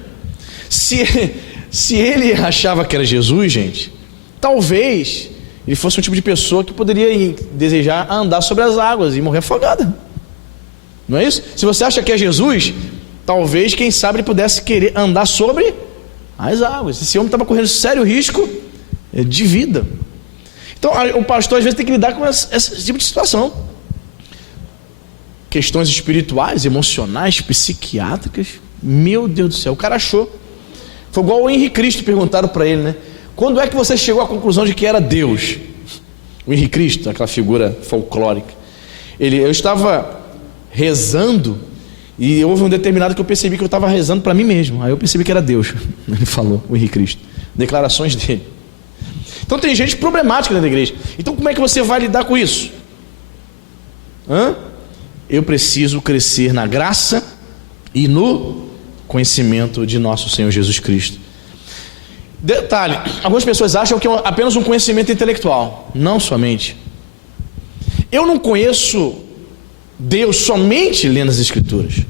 se ele achava que era Jesus, gente, talvez ele fosse um tipo de pessoa que poderia desejar andar sobre as águas e morrer afogada. Não é isso? Se você acha que é Jesus, talvez, quem sabe, ele pudesse querer andar sobre as águas. Esse homem estava correndo sério risco de vida. Então o pastor às vezes tem que lidar com esse tipo de situação. Questões espirituais, emocionais, psiquiátricas. Meu Deus do céu, o cara achou. Foi igual o Henrique Cristo, perguntaram para ele, né? Quando é que você chegou à conclusão de que era Deus? O Henrique Cristo, aquela figura folclórica. Eu estava rezando, e houve um determinado que eu percebi que eu estava rezando para mim mesmo. Aí eu percebi que era Deus. Ele falou, o Henrique Cristo. Declarações dele. Então tem gente problemática dentro da igreja. Então como é que você vai lidar com isso? Eu preciso crescer na graça e no conhecimento de nosso Senhor Jesus Cristo. Detalhe, algumas pessoas acham que é apenas um conhecimento intelectual. Não somente. Eu não conheço Deus somente lendo as Escrituras.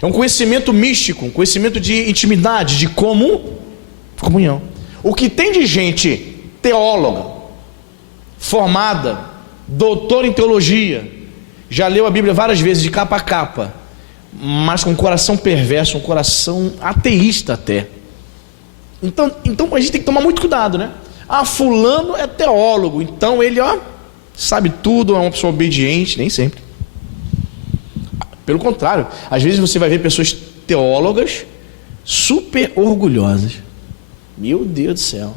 É um conhecimento místico, um conhecimento de intimidade, de comunhão. O que tem de gente teóloga, formada, doutora em teologia, já leu a Bíblia várias vezes de capa a capa, mas com um coração perverso, um coração ateísta até. Então a gente tem que tomar muito cuidado, né? Fulano é teólogo, então ele sabe tudo, é uma pessoa obediente. Nem sempre. Pelo contrário, às vezes você vai ver pessoas teólogas super orgulhosas. Meu Deus do céu.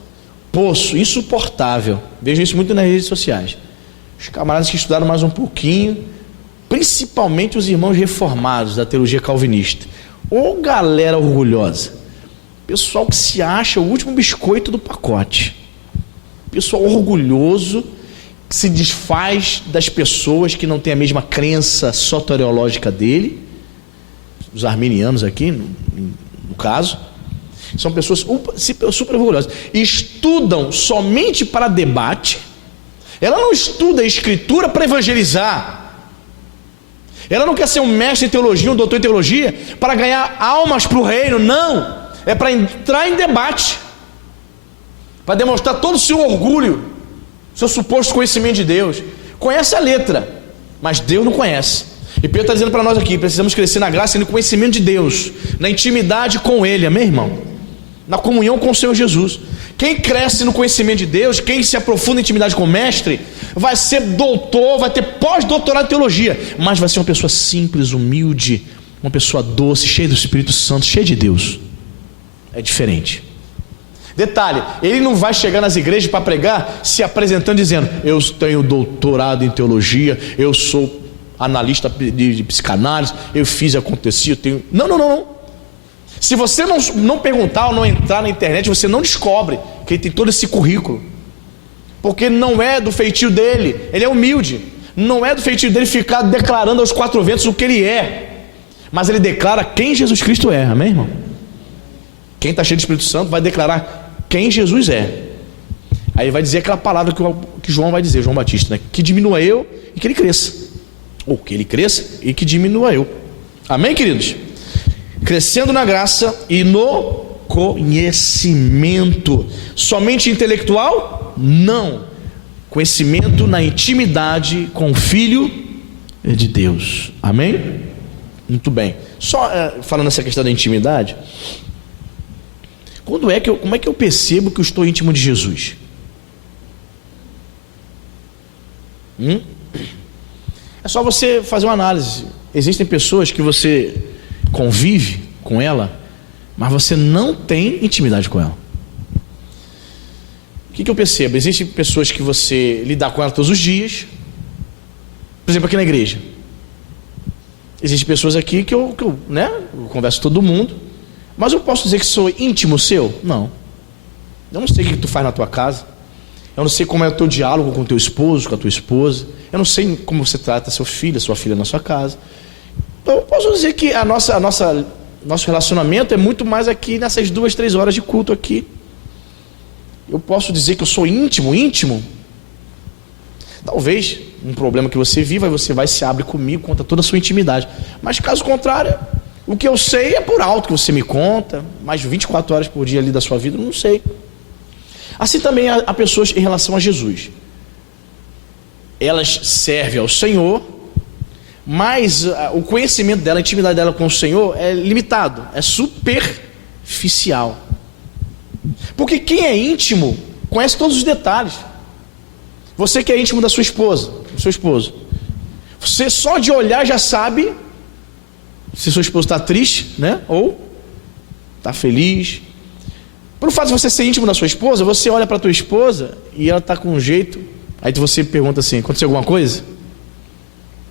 Poço, insuportável. Vejo isso muito nas redes sociais. Os camaradas que estudaram mais um pouquinho, principalmente os irmãos reformados da teologia calvinista. Ô galera orgulhosa, pessoal que se acha o último biscoito do pacote, pessoal orgulhoso, que se desfaz das pessoas que não têm a mesma crença soteriológica dele, os arminianos aqui, no caso, são pessoas super orgulhosas, estudam somente para debate. Ela não estuda a escritura para evangelizar. Ela não quer ser um mestre em teologia, um doutor em teologia, para ganhar almas para o reino, não. É para entrar em debate, para demonstrar todo o seu orgulho, seu suposto conhecimento de Deus. Conhece a letra, mas Deus não conhece. E Pedro está dizendo para nós aqui, precisamos crescer na graça e no conhecimento de Deus, na intimidade com Ele, amém, irmão? Na comunhão com o Senhor Jesus. Quem cresce no conhecimento de Deus, quem se aprofunda em intimidade com o mestre, vai ser doutor, vai ter pós-doutorado em teologia, mas vai ser uma pessoa simples, humilde, uma pessoa doce, cheia do Espírito Santo, cheia de Deus. É diferente. Detalhe, ele não vai chegar nas igrejas para pregar se apresentando dizendo: eu tenho doutorado em teologia, eu sou analista de psicanálise, eu fiz, acontecer, eu tenho... Não. Se você não perguntar ou não entrar na internet, você não descobre que ele tem todo esse currículo, porque não é do feitio dele. Ele é humilde, não é do feitio dele ficar declarando aos quatro ventos o que ele é, mas ele declara quem Jesus Cristo é, amém, irmão? Quem está cheio do Espírito Santo vai declarar quem Jesus é. Aí vai dizer aquela palavra que João vai dizer, João Batista, né? Que diminua eu e que ele cresça, ou que ele cresça e que diminua eu, amém, queridos? Crescendo na graça e no conhecimento. Somente intelectual? Não. Conhecimento na intimidade com o Filho de Deus. Amém? Muito bem. Só falando essa questão da intimidade, como é que eu percebo que eu estou íntimo de Jesus? É só você fazer uma análise. Existem pessoas que você convive com ela, mas você não tem intimidade com ela. O que eu percebo? Existem pessoas que você lida com ela todos os dias. Por exemplo, aqui na igreja existem pessoas aqui que eu converso com todo mundo, mas eu posso dizer que sou íntimo seu? Não. Eu não sei o que tu faz na tua casa, eu não sei como é o teu diálogo com o teu esposo, com a tua esposa, eu não sei como você trata seu filho, sua filha na sua casa. Então eu posso dizer que nosso relacionamento é muito mais aqui nessas 2-3 horas de culto aqui. Eu posso dizer que eu sou íntimo? Talvez um problema que você viva, você vai se abrir comigo, conta toda a sua intimidade. Mas caso contrário, o que eu sei é por alto que você me conta, mais de 24 horas por dia ali da sua vida, eu não sei. Assim também há pessoas em relação a Jesus. Elas servem ao Senhor, mas o conhecimento dela, a intimidade dela com o Senhor é limitado, é superficial. Porque quem é íntimo conhece todos os detalhes. Você que é íntimo da sua esposa, do seu esposo, você só de olhar já sabe se sua esposa está triste, né? Ou está feliz. Pelo fato de você ser íntimo da sua esposa, você olha para a tua esposa e ela está com um jeito, aí você pergunta assim: aconteceu alguma coisa?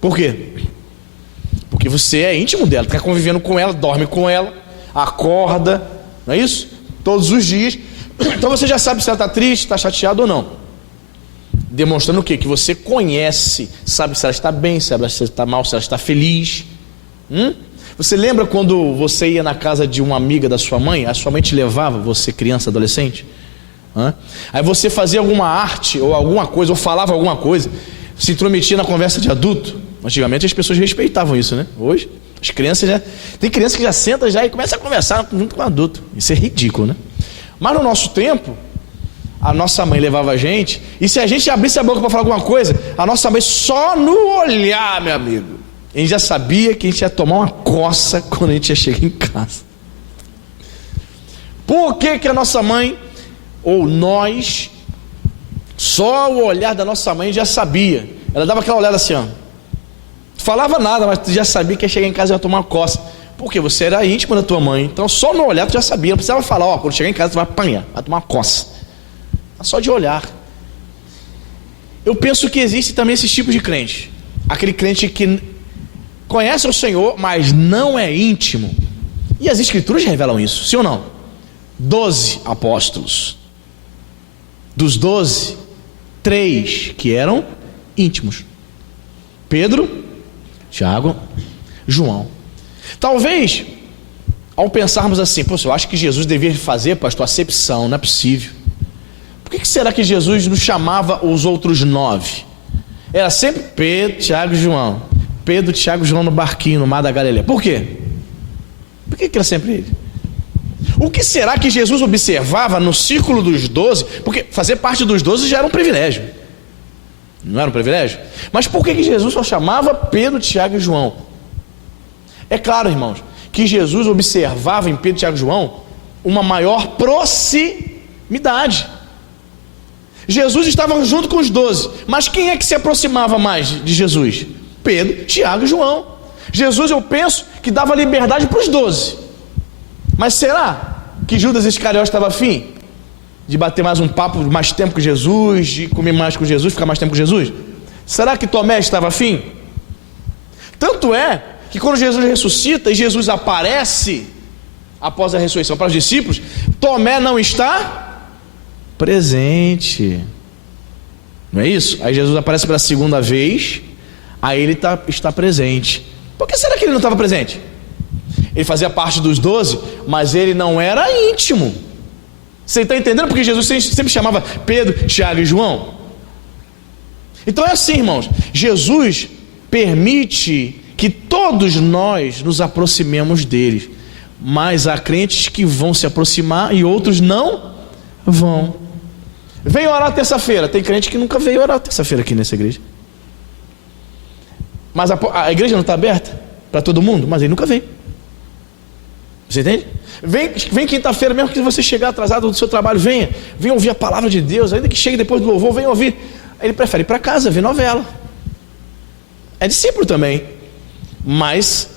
Por quê? Porque você é íntimo dela, está convivendo com ela, dorme com ela, acorda, não é isso? Todos os dias. Então você já sabe se ela está triste, está chateada ou não. Demonstrando o quê? Que você conhece, sabe se ela está bem, se ela está mal, se ela está feliz. Você lembra quando você ia na casa de uma amiga da sua mãe, a sua mãe te levava, você criança, adolescente? Aí você fazia alguma arte ou alguma coisa, ou falava alguma coisa, se intrometia na conversa de adulto. Antigamente as pessoas respeitavam isso, né? Hoje as crianças já... Tem criança que já senta já e começa a conversar junto com o adulto. Isso é ridículo, né? Mas no nosso tempo, a nossa mãe levava a gente, e se a gente abrisse a boca para falar alguma coisa, a nossa mãe só no olhar, meu amigo, a gente já sabia que a gente ia tomar uma coça quando a gente ia chegar em casa. Por que a nossa mãe, ou nós, só o olhar da nossa mãe já sabia? Ela dava aquela olhada assim, ó. Não falava nada, mas tu já sabia que ia chegar em casa e ia tomar uma coça. Porque você era íntimo da tua mãe, então só no olhar tu já sabia. Não precisava falar: ó, quando chegar em casa tu vai apanhar, vai tomar uma coça. Só de olhar. Eu penso que existe também esse tipo de crente, aquele crente que conhece o Senhor, mas não é íntimo. E as escrituras revelam isso, sim ou não? 12 apóstolos. Dos 12, 3 que eram íntimos: Pedro, Tiago, João. Talvez, ao pensarmos assim, pô, eu acho que Jesus deveria fazer, pastor, acepção, não é possível. Por que será que Jesus não chamava os outros 9? Era sempre Pedro, Tiago e João. Pedro, Tiago e João no barquinho, no mar da Galileia. Por quê? Por que era sempre ele? O que será que Jesus observava no círculo dos 12? Porque fazer parte dos 12 já era um privilégio. Não era um privilégio? Mas por que Jesus só chamava Pedro, Tiago e João? É claro, irmãos, que Jesus observava em Pedro, Tiago e João uma maior proximidade. Jesus estava junto com os 12, mas quem é que se aproximava mais de Jesus? Pedro, Tiago e João. Jesus, eu penso, que dava liberdade para os 12. Mas será que Judas Iscariote estava afim de bater mais um papo, mais tempo com Jesus, de comer mais com Jesus, ficar mais tempo com Jesus? Será que Tomé estava afim? Tanto é que quando Jesus ressuscita e Jesus aparece após a ressurreição para os discípulos, Tomé não está presente. Não é isso? Aí Jesus aparece pela segunda vez, aí ele está presente. Por que será que ele não estava presente? Ele fazia parte dos 12, mas ele não era íntimo. Você está entendendo porque Jesus sempre chamava Pedro, Tiago e João? Então é assim, irmãos, Jesus permite que todos nós nos aproximemos dele, mas há crentes que vão se aproximar e outros não vão. Veio orar terça-feira. Tem crente que nunca veio orar terça-feira aqui nessa igreja. Mas a igreja não está aberta para todo mundo, mas ele nunca veio. Você entende? Vem quinta-feira, mesmo que você chegar atrasado do seu trabalho, venha ouvir a palavra de Deus, ainda que chegue depois do louvor, venha ouvir. Ele prefere ir para casa, ver novela. É discípulo também, mas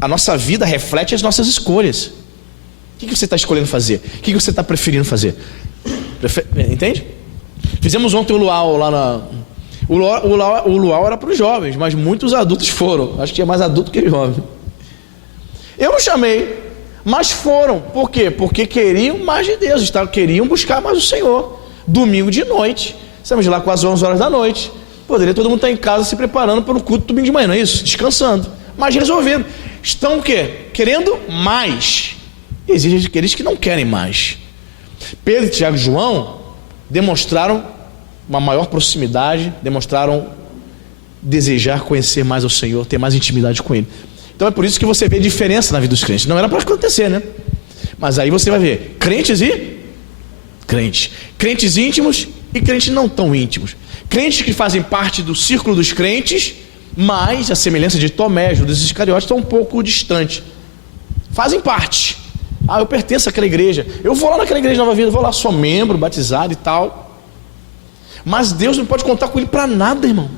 a nossa vida reflete as nossas escolhas. O que você está escolhendo fazer? O que você está preferindo fazer? Entende? Fizemos ontem o luau lá na... O luau era para os jovens, mas muitos adultos foram. Acho que tinha mais adulto que jovem. Eu não chamei, mas foram. Por quê? Porque queriam mais de Deus, queriam buscar mais o Senhor. Domingo de noite, estamos lá quase 11 horas da noite. Poderia todo mundo estar em casa se preparando para o culto do domingo de manhã, não é isso? Descansando. Mas resolveram. Estão o quê? Querendo mais. Existem aqueles que não querem mais. Pedro, Tiago e João demonstraram uma maior proximidade, demonstraram desejar conhecer mais ao Senhor, ter mais intimidade com Ele. Então é por isso que você vê diferença na vida dos crentes. Não era para acontecer, né? Mas aí você vai ver crentes e crentes. Crentes íntimos e crentes não tão íntimos. Crentes que fazem parte do círculo dos crentes, mas a semelhança de Tomé, Judas Iscariote, estão um pouco distante. Fazem parte. Eu pertenço àquela igreja. Eu vou lá naquela igreja Nova Vida, vou lá, sou membro, batizado e tal. Mas Deus não pode contar com ele para nada, irmão.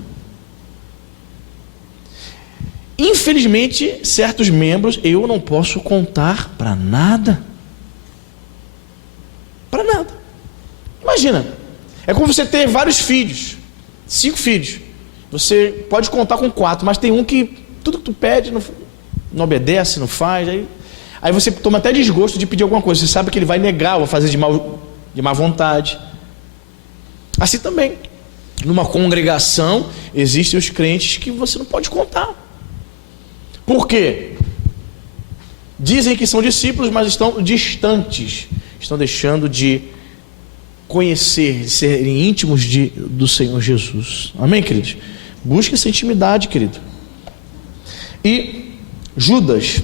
Infelizmente, certos membros eu não posso contar para nada. Para nada. Imagina, é como você ter vários filhos, 5 filhos. Você pode contar com 4, mas tem um que tudo que tu pede não obedece, não faz. Aí você toma até desgosto de pedir alguma coisa. Você sabe que ele vai negar ou fazer de má vontade. Assim também, numa congregação existem os crentes que você não pode contar. Por quê? Dizem que são discípulos, mas estão distantes, estão deixando de conhecer, de serem íntimos do Senhor Jesus. Amém, queridos? Busque essa intimidade, querido. E Judas,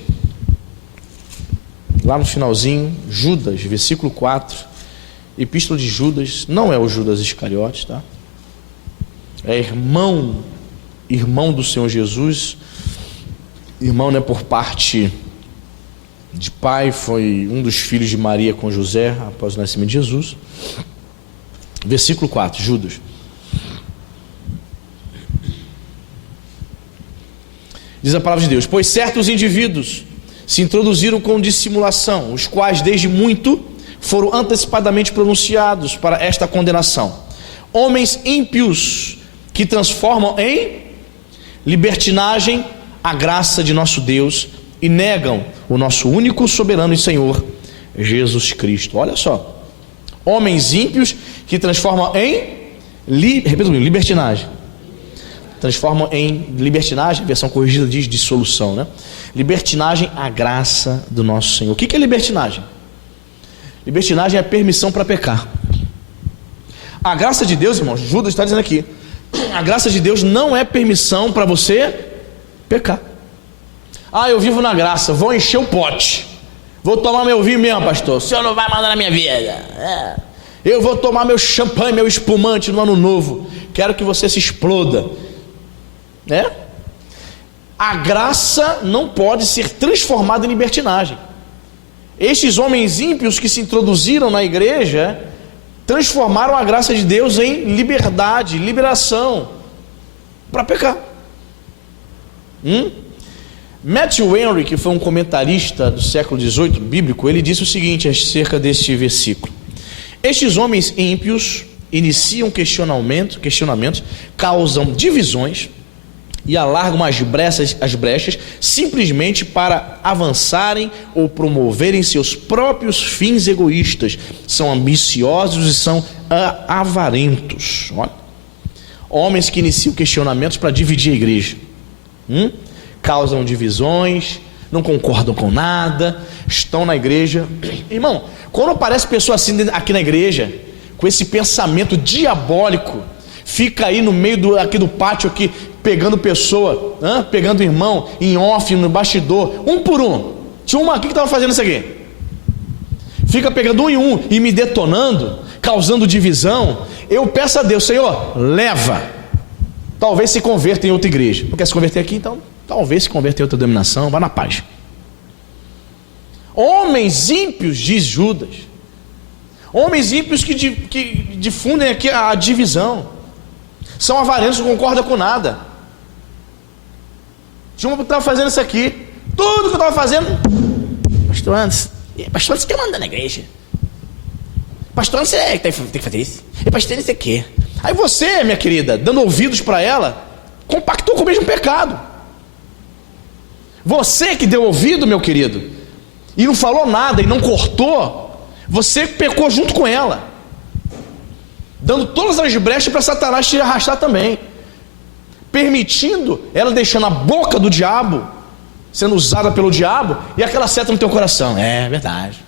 lá no finalzinho, Judas, versículo 4, Epístola de Judas, não é o Judas Iscariote, tá? É irmão do Senhor Jesus. Irmão, né, por parte de pai, foi um dos filhos de Maria com José após o nascimento de Jesus. Versículo 4, Judas. Diz a palavra de Deus: pois certos indivíduos se introduziram com dissimulação, os quais desde muito foram antecipadamente pronunciados para esta condenação. Homens ímpios que transformam em libertinagem a graça de nosso Deus e negam o nosso único soberano e Senhor, Jesus Cristo. Olha só, homens ímpios que transformam em, repita comigo, libertinagem. Transformam em libertinagem, a versão corrigida diz dissolução, né? Libertinagem, a graça do nosso Senhor. O que é libertinagem? Libertinagem é a permissão para pecar. A graça de Deus, irmãos, Judas está dizendo aqui, a graça de Deus não é permissão para você pecar. Ah, eu vivo na graça, vou encher o pote, vou tomar meu vinho mesmo, pastor, o senhor não vai mandar na minha vida. Eu vou tomar meu champanhe, meu espumante no ano novo, quero que você se exploda, né? A graça não pode ser transformada em libertinagem. Estes homens ímpios que se introduziram na igreja transformaram a graça de Deus em liberdade, liberação para pecar. Matthew Henry, que foi um comentarista do século XVIII bíblico, ele disse o seguinte acerca deste versículo: estes homens ímpios iniciam questionamentos, causam divisões e alargam as brechas simplesmente para avançarem ou promoverem seus próprios fins egoístas. São ambiciosos e são avarentos. Olha. Homens que iniciam questionamentos para dividir a igreja. Causam divisões, não concordam com nada, estão na igreja. Irmão, quando aparece pessoa assim aqui na igreja, com esse pensamento diabólico, fica aí no meio aqui do pátio aqui, pegando pessoa, pegando irmão, em off, no bastidor, um por um. Tinha uma aqui que estava fazendo isso aqui. Fica pegando um em um e me detonando, causando divisão. Eu peço a Deus, Senhor, leva. Talvez se converta em outra igreja. Não quer se converter aqui? Então, talvez se converta em outra denominação, vá na paz. Homens ímpios, diz Judas. Homens ímpios que difundem aqui a divisão. São avarentos, não concordam com nada. Tinha um que estava fazendo isso aqui. Tudo que eu estava fazendo. Pastor Anderson, você quer mandar na igreja? Pastor Anderson, tem que fazer isso. E pastor Anderson, o quê? Aí você, minha querida, dando ouvidos para ela, compactou com o mesmo pecado. Você que deu ouvido, meu querido, e não falou nada, e não cortou, você pecou junto com ela, dando todas as brechas para Satanás te arrastar também, permitindo ela, deixando a boca do diabo sendo usada pelo diabo, e aquela seta no teu coração. É verdade,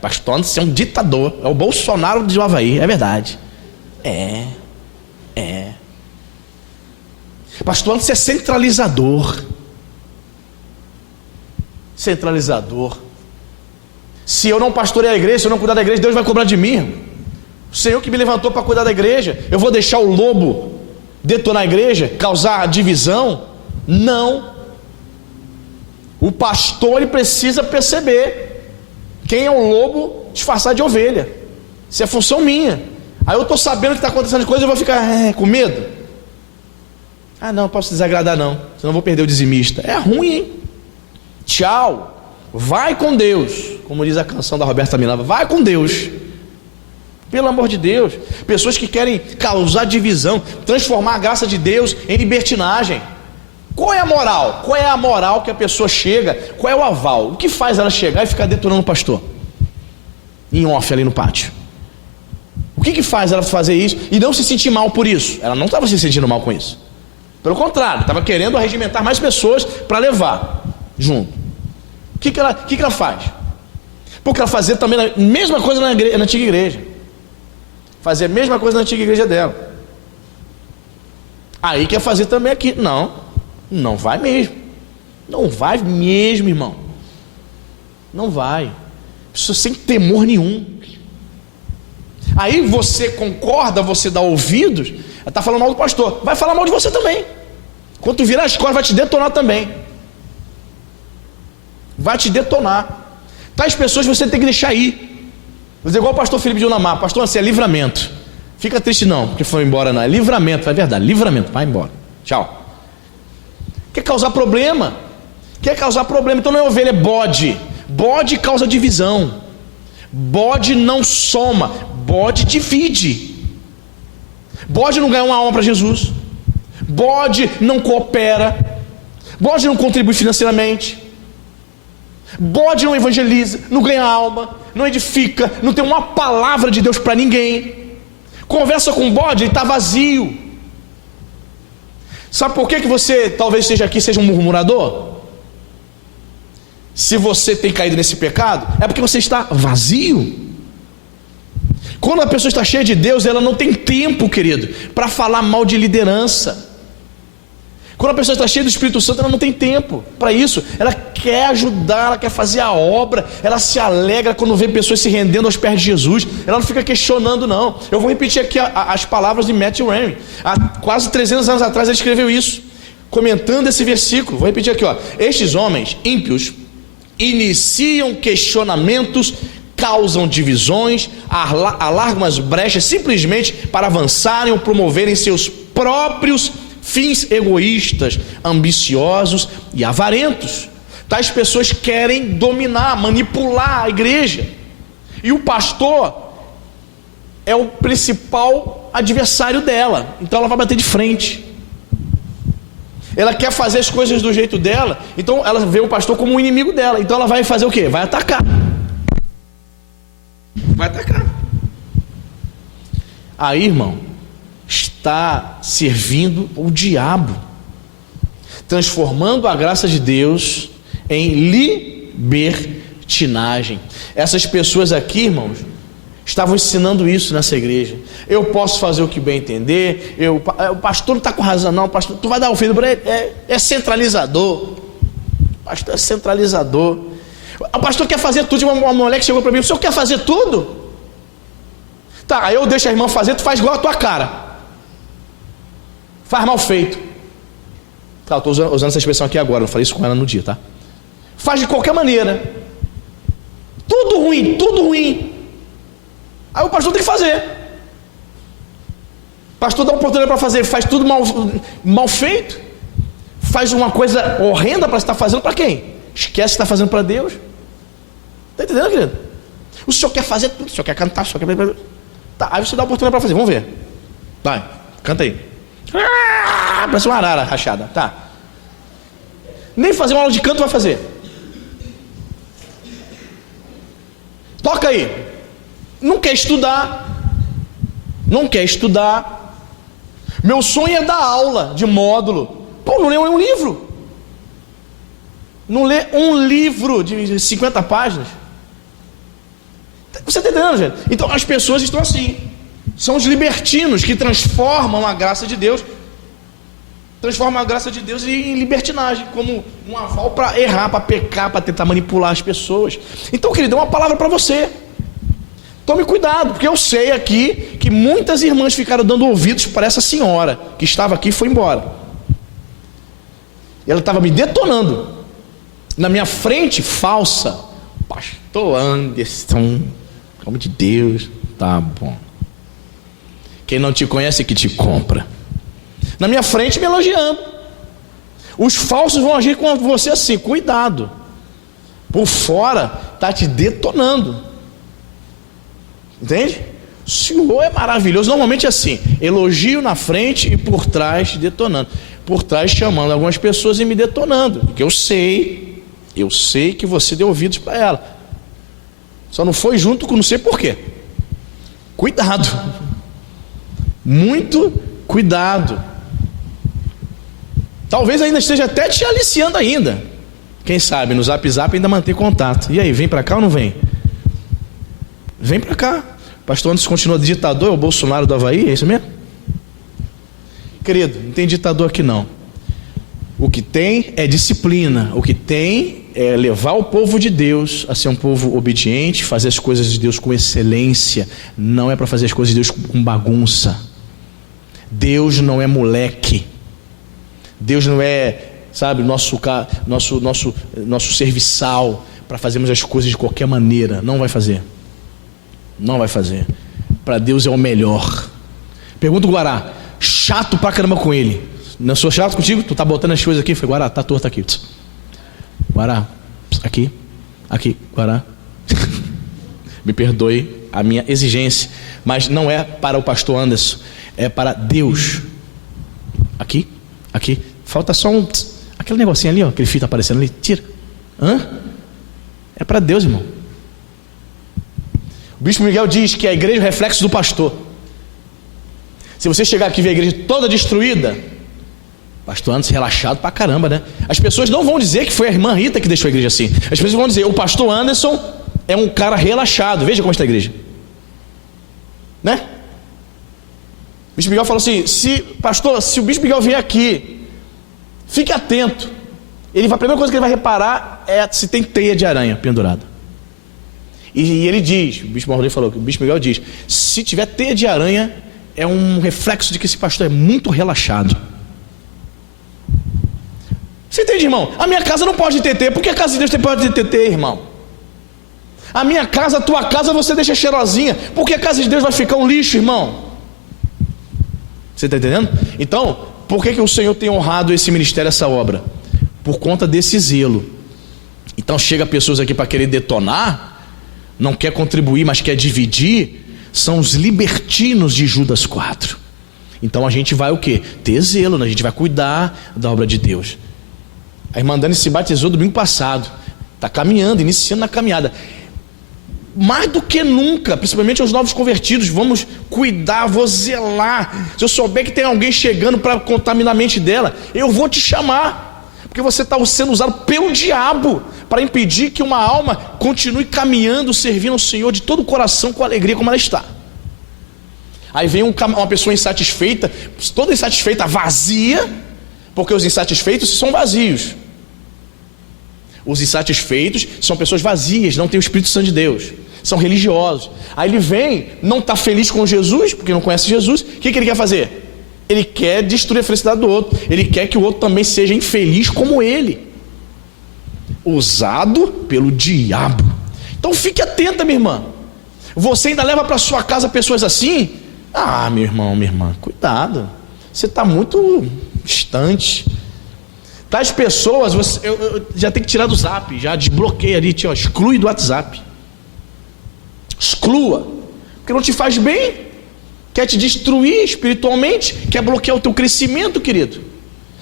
pastor Anderson é um ditador, é o Bolsonaro de Havaí, é verdade. Pastor Anderson é centralizador. Se eu não pastorear a igreja, se eu não cuidar da igreja, Deus vai cobrar de mim. O Senhor que me levantou para cuidar da igreja, eu vou deixar o lobo detonar a igreja, causar divisão? Não. O pastor, ele precisa perceber quem é o lobo disfarçado de ovelha. Isso é função minha. Aí eu estou sabendo que está acontecendo coisa, eu vou ficar com medo. Não posso desagradar não, senão eu vou perder o dizimista. É ruim, hein? Tchau. Vai com Deus, como diz a canção da Roberta Milava. Vai com Deus. Pelo amor de Deus. Pessoas que querem causar divisão, transformar a graça de Deus em libertinagem. Qual é a moral? Qual é a moral que a pessoa chega? Qual é o aval? O que faz ela chegar e ficar detonando o pastor? Em off ali no pátio. O que faz ela fazer isso e não se sentir mal por isso? Ela não estava se sentindo mal com isso. Pelo contrário, estava querendo arregimentar mais pessoas para levar junto. O que ela faz? Porque ela fazia também a mesma coisa na antiga igreja. Fazia a mesma coisa na antiga igreja dela. Aí quer fazer também aqui. Não vai mesmo. Não vai mesmo, irmão. Não vai. Isso sem temor nenhum. Aí você concorda, você dá ouvidos, ela está falando mal do pastor, vai falar mal de você também. Quando tu virar a escola, vai te detonar também. Vai te detonar. Tais pessoas você tem que deixar ir. Vou dizer igual o pastor Felipe de Unamar: pastor, assim, é livramento. Fica triste não, porque foi embora não. É livramento, é verdade, livramento, vai embora. Tchau. Quer causar problema? Então não é ovelha, é bode. Bode causa divisão. Bode não soma, bode divide. Bode não ganha uma alma para Jesus. Bode não coopera. Bode não contribui financeiramente. Bode não evangeliza, não ganha alma, não edifica, não tem uma palavra de Deus para ninguém. Conversa com bode, ele está vazio. Sabe por que você talvez esteja aqui, seja um murmurador? Se você tem caído nesse pecado, é porque você está vazio. Quando a pessoa está cheia de Deus, ela não tem tempo, querido, para falar mal de liderança. Quando a pessoa está cheia do Espírito Santo, ela não tem tempo para isso. Ela quer ajudar, ela quer fazer a obra, ela se alegra quando vê pessoas se rendendo aos pés de Jesus. Ela não fica questionando, não. Eu vou repetir aqui as palavras de Matthew Henry. Há quase 300 anos atrás ele escreveu isso, comentando esse versículo. Vou repetir aqui, ó. Estes homens ímpios iniciam questionamentos, causam divisões, alargam as brechas simplesmente para avançarem ou promoverem seus próprios fins egoístas, ambiciosos e avarentos. Tais pessoas querem dominar, manipular a igreja, e o pastor é o principal adversário dela, então ela vai bater de frente. Ela quer fazer as coisas do jeito dela, então ela vê o pastor como um inimigo dela, então ela vai fazer o quê? Vai atacar. Aí, irmão, está servindo o diabo, transformando a graça de Deus em libertinagem. Essas pessoas aqui, irmãos, estavam ensinando isso nessa igreja. Eu posso fazer o que bem entender, o pastor não está com razão não, pastor, tu vai dar ouvido para ele, é centralizador. O pastor é centralizador. O pastor quer fazer tudo. Uma mulher que chegou para mim: o senhor quer fazer tudo? Tá, aí eu deixo a irmã fazer, tu faz igual a tua cara, faz mal feito. Tá, eu estou usando essa expressão aqui agora, não falei isso com ela no dia, tá? Faz de qualquer maneira, tudo ruim. Aí o pastor tem que fazer. O pastor dá uma oportunidade para fazer, faz tudo mal feito, faz uma coisa horrenda para estar fazendo para quem? Esquece que está fazendo para Deus. Está entendendo, querido? O senhor quer fazer tudo, o senhor quer cantar, o senhor quer... Tá, aí você dá a oportunidade para fazer, vamos ver. Vai, canta aí. Parece uma arara rachada, tá. Nem fazer uma aula de canto vai fazer. Toca aí. Não quer estudar. Meu sonho é dar aula de módulo. Pô, não lê um livro. Não lê um livro de 50 páginas. Você está entendendo, gente? Então as pessoas estão assim. São os libertinos que transformam a graça de Deus em libertinagem, como um aval para errar, para pecar, para tentar manipular as pessoas. Então, querido, é uma palavra para você. Tome cuidado, porque eu sei aqui que muitas irmãs ficaram dando ouvidos para essa senhora que estava aqui e foi embora. Ela estava me detonando na minha frente, falsa. Pastor Anderson, nome de Deus, tá bom. Quem não te conhece que te compra. Na minha frente me elogiando. Os falsos vão agir com você assim, cuidado. Por fora está te detonando. Entende? O Senhor é maravilhoso. Normalmente é assim: elogio na frente e por trás detonando. Por trás chamando algumas pessoas e me detonando. Porque eu sei que você deu ouvidos para ela. Só não foi junto com não sei porquê. Cuidado. Muito cuidado. Talvez ainda esteja até te aliciando ainda. Quem sabe no Zap ainda manter contato. E aí, vem para cá ou não vem? Vem para cá. Pastor Anderson continua ditador, é o Bolsonaro do Havaí, é isso mesmo? Querido, não tem ditador aqui não. O que tem é disciplina. O que tem é levar o povo de Deus a ser um povo obediente, fazer as coisas de Deus com excelência. Não é para fazer as coisas de Deus com bagunça. Deus não é moleque. Deus não é, sabe, nosso serviçal para fazermos as coisas de qualquer maneira. Não vai fazer. Para Deus é o melhor. Pergunta o Guará: chato pra caramba com ele. Não sou chato contigo? Tu tá botando as coisas aqui? Foi Guará, tá torto aqui. Guará, aqui, Guará. Me perdoe a minha exigência, mas não é para o pastor Anderson, é para Deus. Aqui. Falta só aquele negocinho ali, ó, aquele fio tá aparecendo ali. Tira. É para Deus, irmão. O Bispo Miguel diz que a igreja é o reflexo do pastor. Se você chegar aqui e ver a igreja toda destruída, pastor Anderson relaxado pra caramba, né? As pessoas não vão dizer que foi a irmã Rita que deixou a igreja assim. As pessoas vão dizer, o pastor Anderson é um cara relaxado. Veja como está a igreja, né? O Bispo Miguel falou assim: se o Bispo Miguel vier aqui, fique atento. A primeira coisa que ele vai reparar é se tem teia de aranha pendurada. E ele diz, o Bispo Miguel falou, o Bispo Miguel diz, se tiver teia de aranha, é um reflexo de que esse pastor é muito relaxado. Você entende, irmão? A minha casa não pode ter teia. Por que a casa de Deus pode ter teia, irmão? A minha casa, a tua casa, você deixa cheirosinha. Por que a casa de Deus vai ficar um lixo, irmão? Você está entendendo? Então, por que o Senhor tem honrado esse ministério, essa obra? Por conta desse zelo. Então chega pessoas aqui para querer detonar, não quer contribuir, mas quer dividir. São os libertinos de Judas 4. Então a gente vai o quê? Ter zelo, né? A gente vai cuidar da obra de Deus. A irmã Dani se batizou domingo passado. Está caminhando, iniciando na caminhada. Mais do que nunca, principalmente aos novos convertidos, vamos cuidar, vou zelar. Se eu souber que tem alguém chegando para contaminar a mente dela, eu vou te chamar. Porque você está sendo usado pelo diabo para impedir que uma alma continue caminhando, servindo ao Senhor de todo o coração, com alegria como ela está. Aí vem uma pessoa insatisfeita, toda insatisfeita, vazia, porque os insatisfeitos são vazios. Os insatisfeitos são pessoas vazias, não têm o Espírito Santo de Deus, são religiosos. Aí ele vem, não está feliz com Jesus, porque não conhece Jesus. O que ele quer fazer? Ele quer destruir a felicidade do outro. Ele quer que o outro também seja infeliz como ele. Usado pelo diabo. Então fique atenta, minha irmã. Você ainda leva para sua casa pessoas assim? Ah, meu irmão, minha irmã, cuidado. Você está muito distante. Tais pessoas, eu já tenho que tirar do zap. Já desbloqueia ali, exclui do WhatsApp. Exclua. Porque não te faz bem. Quer te destruir espiritualmente, quer bloquear o teu crescimento, querido.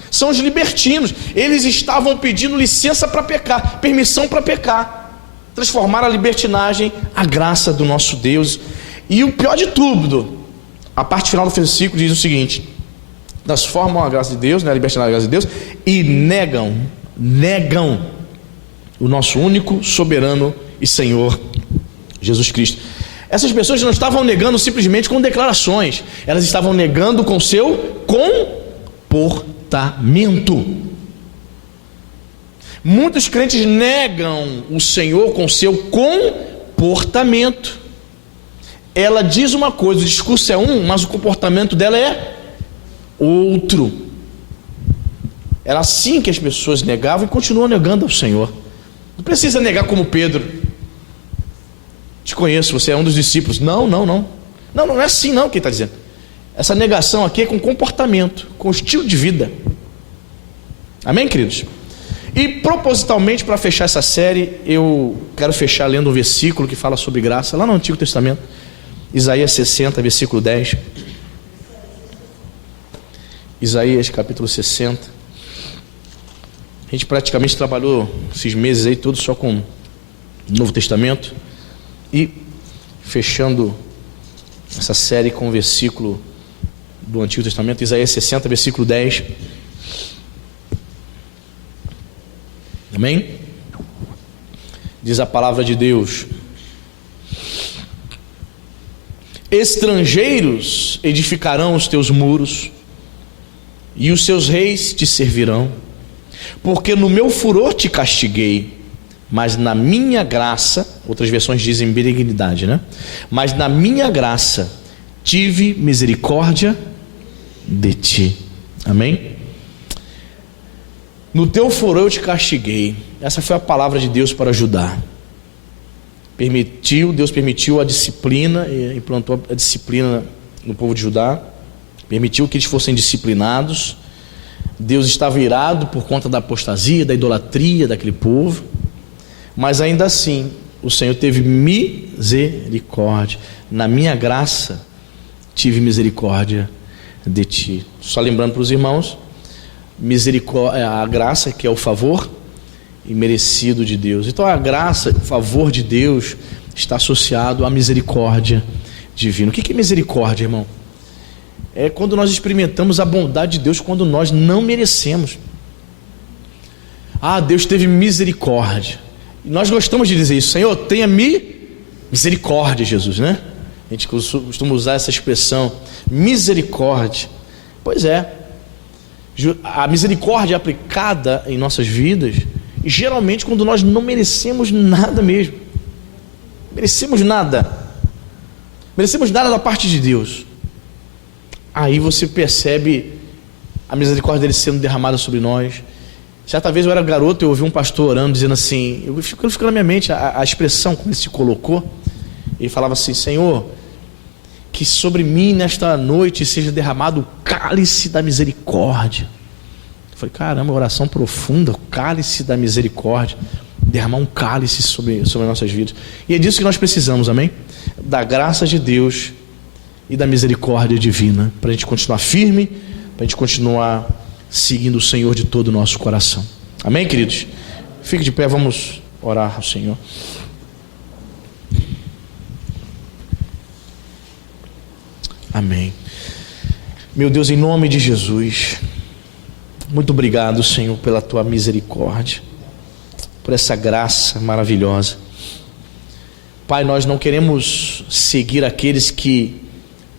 São os libertinos. Eles estavam pedindo licença para pecar, permissão para pecar. Transformaram a libertinagem, a graça do nosso Deus. E o pior de tudo, a parte final do versículo diz o seguinte: transformam a graça de Deus, né, a libertinagem da graça de Deus, e negam o nosso único, soberano e Senhor Jesus Cristo. Essas pessoas não estavam negando simplesmente com declarações, elas estavam negando com seu comportamento. Muitos crentes negam o Senhor com seu comportamento. Ela diz uma coisa, o discurso é um, mas o comportamento dela é outro. Era assim que as pessoas negavam e continuam negando ao Senhor. Não precisa negar como Pedro. Te conheço, você é um dos discípulos. Não é assim não que ele está dizendo. Essa negação aqui é com comportamento, com estilo de vida. Amém, queridos? E propositalmente, para fechar essa série, eu quero fechar lendo um versículo que fala sobre graça, lá no Antigo Testamento, Isaías 60, versículo 10. Isaías capítulo 60. A gente praticamente trabalhou esses meses aí todos só com o Novo Testamento. E fechando essa série com o versículo do Antigo Testamento, Isaías 60, versículo 10. Amém? Diz a palavra de Deus: estrangeiros edificarão os teus muros, e os seus reis te servirão, porque no meu furor te castiguei, mas na minha graça, outras versões dizem benignidade, né? Mas na minha graça tive misericórdia de ti. Amém? No teu furor eu te castiguei. Essa foi a palavra de Deus para Judá. Deus permitiu a disciplina, implantou a disciplina no povo de Judá, permitiu que eles fossem disciplinados. Deus estava irado por conta da apostasia, da idolatria daquele povo. Mas ainda assim, o Senhor teve misericórdia. Na minha graça, tive misericórdia de ti. Só lembrando para os irmãos, misericórdia, a graça que é o favor, imerecido de Deus. Então a graça, o favor de Deus está associado à misericórdia divina. O que é misericórdia, irmão? É quando nós experimentamos a bondade de Deus quando nós não merecemos. Deus teve misericórdia. E nós gostamos de dizer isso: Senhor, tenha misericórdia, Jesus, né? A gente costuma usar essa expressão, misericórdia. Pois é, a misericórdia é aplicada em nossas vidas, e geralmente quando nós não merecemos nada mesmo. Merecemos nada da parte de Deus. Aí você percebe a misericórdia dele sendo derramada sobre nós. Certa vez eu era garoto, eu ouvi um pastor orando, dizendo assim, ficou na minha mente a expressão como ele se colocou. Ele falava assim: Senhor, que sobre mim nesta noite seja derramado o cálice da misericórdia. Eu falei: caramba, oração profunda, o cálice da misericórdia. Derramar um cálice sobre as nossas vidas. E é disso que nós precisamos, amém? Da graça de Deus e da misericórdia divina, para a gente continuar firme, para a gente continuar seguindo o Senhor de todo o nosso coração. Amém, queridos? Fique de pé, vamos orar ao Senhor. Amém. Meu Deus, em nome de Jesus, muito obrigado, Senhor, pela tua misericórdia, por essa graça maravilhosa. Pai, nós não queremos seguir aqueles que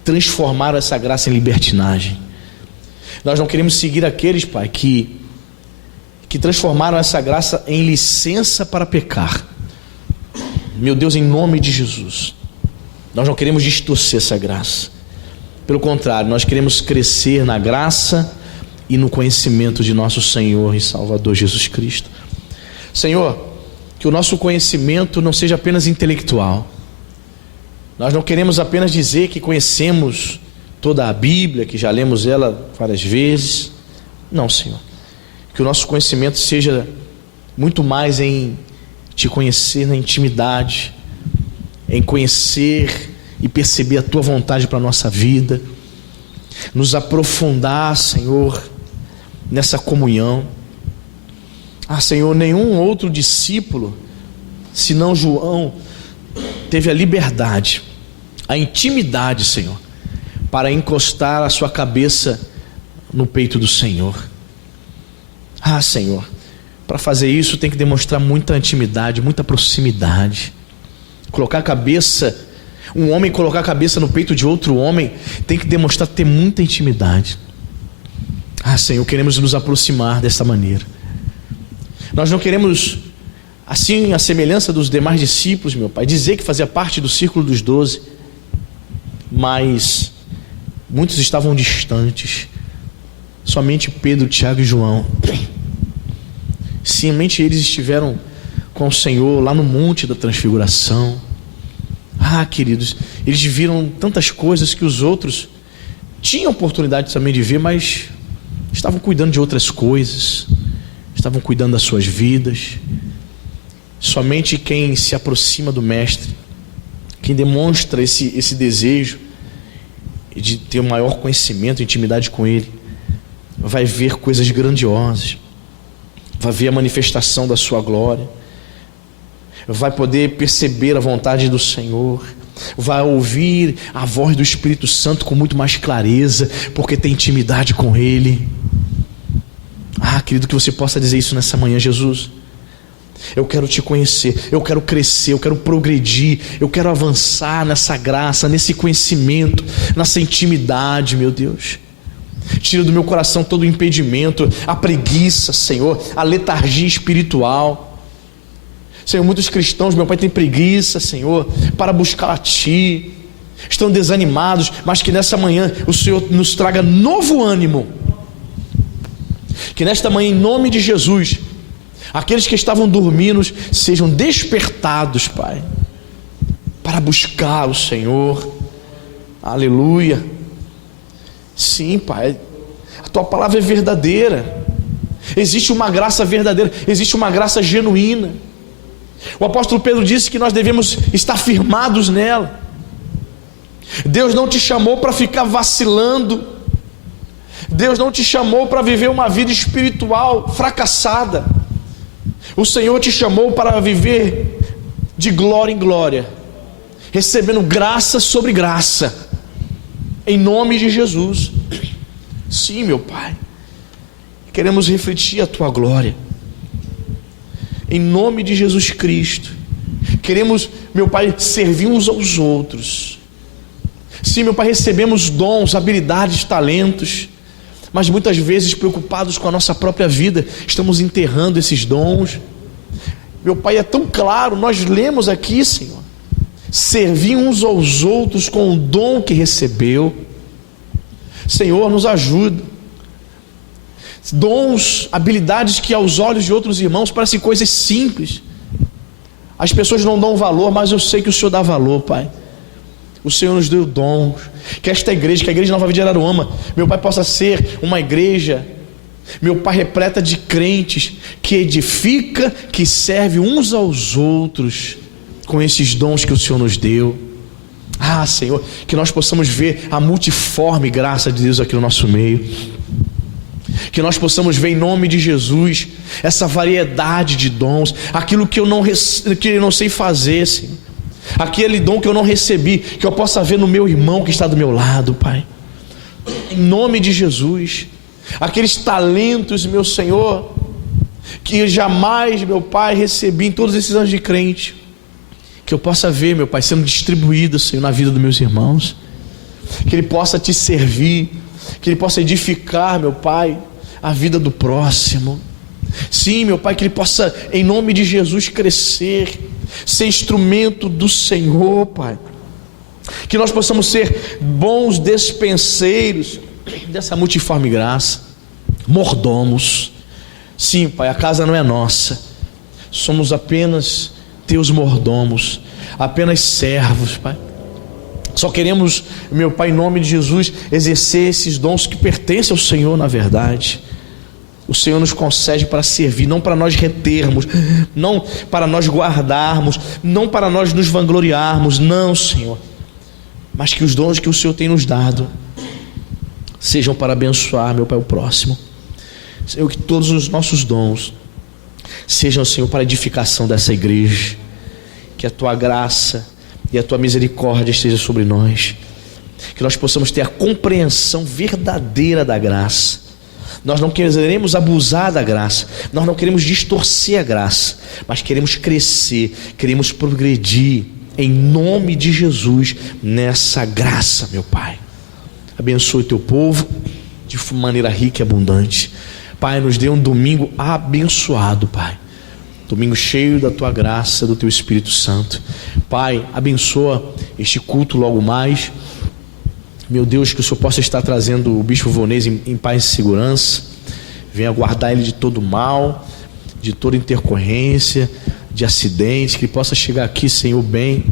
transformaram essa graça em libertinagem. Nós não queremos seguir aqueles, Pai, que transformaram essa graça em licença para pecar. Meu Deus, em nome de Jesus, nós não queremos distorcer essa graça. Pelo contrário, nós queremos crescer na graça e no conhecimento de nosso Senhor e Salvador Jesus Cristo. Senhor, que o nosso conhecimento não seja apenas intelectual. Nós não queremos apenas dizer que conhecemos toda a Bíblia, que já lemos ela várias vezes. Não, Senhor. Que o nosso conhecimento seja muito mais em Te conhecer na intimidade, em conhecer e perceber a Tua vontade para a nossa vida, nos aprofundar, Senhor, nessa comunhão. Senhor, nenhum outro discípulo, senão João, teve a liberdade, a intimidade, Senhor, para encostar a sua cabeça no peito do Senhor. Senhor, para fazer isso tem que demonstrar muita intimidade, muita proximidade. Colocar a cabeça, um homem colocar a cabeça no peito de outro homem, tem que demonstrar ter muita intimidade. Senhor, queremos nos aproximar dessa maneira. Nós não queremos, assim, a semelhança dos demais discípulos, meu Pai, dizer que fazia parte do círculo dos 12, mas muitos estavam distantes. Somente Pedro, Tiago e João. Somente eles estiveram com o Senhor lá no Monte da Transfiguração. Queridos, eles viram tantas coisas que os outros tinham oportunidade também de ver, mas estavam cuidando de outras coisas, estavam cuidando das suas vidas. Somente quem se aproxima do Mestre, quem demonstra esse desejo de ter um maior conhecimento, intimidade com Ele, vai ver coisas grandiosas, vai ver a manifestação da sua glória, vai poder perceber a vontade do Senhor, vai ouvir a voz do Espírito Santo com muito mais clareza, porque tem intimidade com Ele. Querido, que você possa dizer isso nessa manhã: Jesus, eu quero Te conhecer, eu quero crescer, eu quero progredir, eu quero avançar nessa graça, nesse conhecimento, nessa intimidade, meu Deus. Tira do meu coração todo o impedimento, a preguiça, Senhor, a letargia espiritual. Senhor, muitos cristãos, meu Pai, têm preguiça, Senhor, para buscar a Ti, estão desanimados, mas que nessa manhã o Senhor nos traga novo ânimo. Que nesta manhã, em nome de Jesus, aqueles que estavam dormindo sejam despertados, Pai, para buscar o Senhor. Aleluia. Sim, Pai, a Tua palavra é verdadeira. Existe uma graça verdadeira, existe uma graça genuína. O apóstolo Pedro disse que nós devemos estar firmados nela. Deus não te chamou para ficar vacilando. Deus não te chamou para viver uma vida espiritual fracassada. O Senhor te chamou para viver de glória em glória, recebendo graça sobre graça, em nome de Jesus. Sim, meu Pai, queremos refletir a Tua glória, em nome de Jesus Cristo. Queremos, meu Pai, servir uns aos outros. Sim, meu Pai, recebemos dons, habilidades, talentos, mas muitas vezes preocupados com a nossa própria vida, estamos enterrando esses dons. Meu Pai, é tão claro, nós lemos aqui, Senhor, servir uns aos outros com o dom que recebeu. Senhor, nos ajuda. Dons, habilidades que aos olhos de outros irmãos parecem coisas simples, as pessoas não dão valor, mas eu sei que o Senhor dá valor, Pai. O Senhor nos deu dons. Que esta igreja, que a igreja Nova Vida de Araruama, meu Pai, possa ser uma igreja, meu Pai, repleta de crentes, que edifica, que serve uns aos outros, com esses dons que o Senhor nos deu. Ah, Senhor, que nós possamos ver a multiforme graça de Deus aqui no nosso meio, que nós possamos ver em nome de Jesus essa variedade de dons, aquilo que eu não sei fazer, Senhor, aquele dom que eu não recebi, que eu possa ver no meu irmão que está do meu lado, Pai, em nome de Jesus. Aqueles talentos, meu Senhor, que jamais, meu Pai, recebi em todos esses anos de crente, que eu possa ver, meu Pai, sendo distribuído, Senhor, na vida dos meus irmãos, que Ele possa te servir, que Ele possa edificar, meu Pai, a vida do próximo. Sim, meu Pai, que Ele possa, em nome de Jesus, crescer, ser instrumento do Senhor, Pai, que nós possamos ser bons despenseiros dessa multiforme graça, mordomos. Sim, Pai, a casa não é nossa, somos apenas Teus mordomos, apenas servos, Pai. Só queremos, meu Pai, em nome de Jesus, exercer esses dons que pertencem ao Senhor, na verdade. O Senhor nos concede para servir, não para nós retermos, não para nós guardarmos, não para nós nos vangloriarmos, não, Senhor, mas que os dons que o Senhor tem nos dado sejam para abençoar, meu Pai, o próximo. Senhor, que todos os nossos dons sejam, Senhor, para a edificação dessa igreja, que a Tua graça e a Tua misericórdia esteja sobre nós, que nós possamos ter a compreensão verdadeira da graça. Nós não queremos abusar da graça, nós não queremos distorcer a graça, mas queremos crescer, queremos progredir em nome de Jesus nessa graça, meu Pai. Abençoe Teu povo de maneira rica e abundante, Pai. Nos dê um domingo abençoado, Pai, domingo cheio da Tua graça, do Teu Espírito Santo. Pai, abençoa este culto logo mais, meu Deus, que o Senhor possa estar trazendo o Bispo Vonês em paz e segurança. Venha guardar ele de todo mal, de toda intercorrência, de acidentes, que ele possa chegar aqui, Senhor, bem,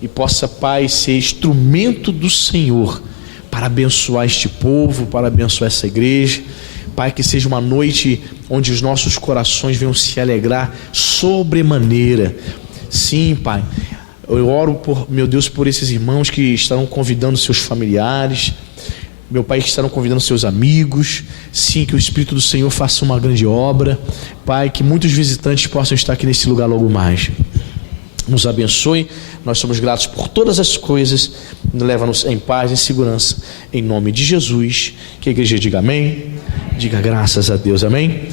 e possa, Pai, ser instrumento do Senhor para abençoar este povo, para abençoar essa igreja. Pai, que seja uma noite onde os nossos corações venham se alegrar sobremaneira. Sim, Pai, eu oro, meu Deus, por esses irmãos que estarão convidando seus familiares, meu Pai, que estarão convidando seus amigos. Sim, que o Espírito do Senhor faça uma grande obra, Pai, que muitos visitantes possam estar aqui nesse lugar logo mais. Nos abençoe, nós somos gratos por todas as coisas, leva-nos em paz e segurança, em nome de Jesus. Que a igreja diga amém, diga graças a Deus, amém.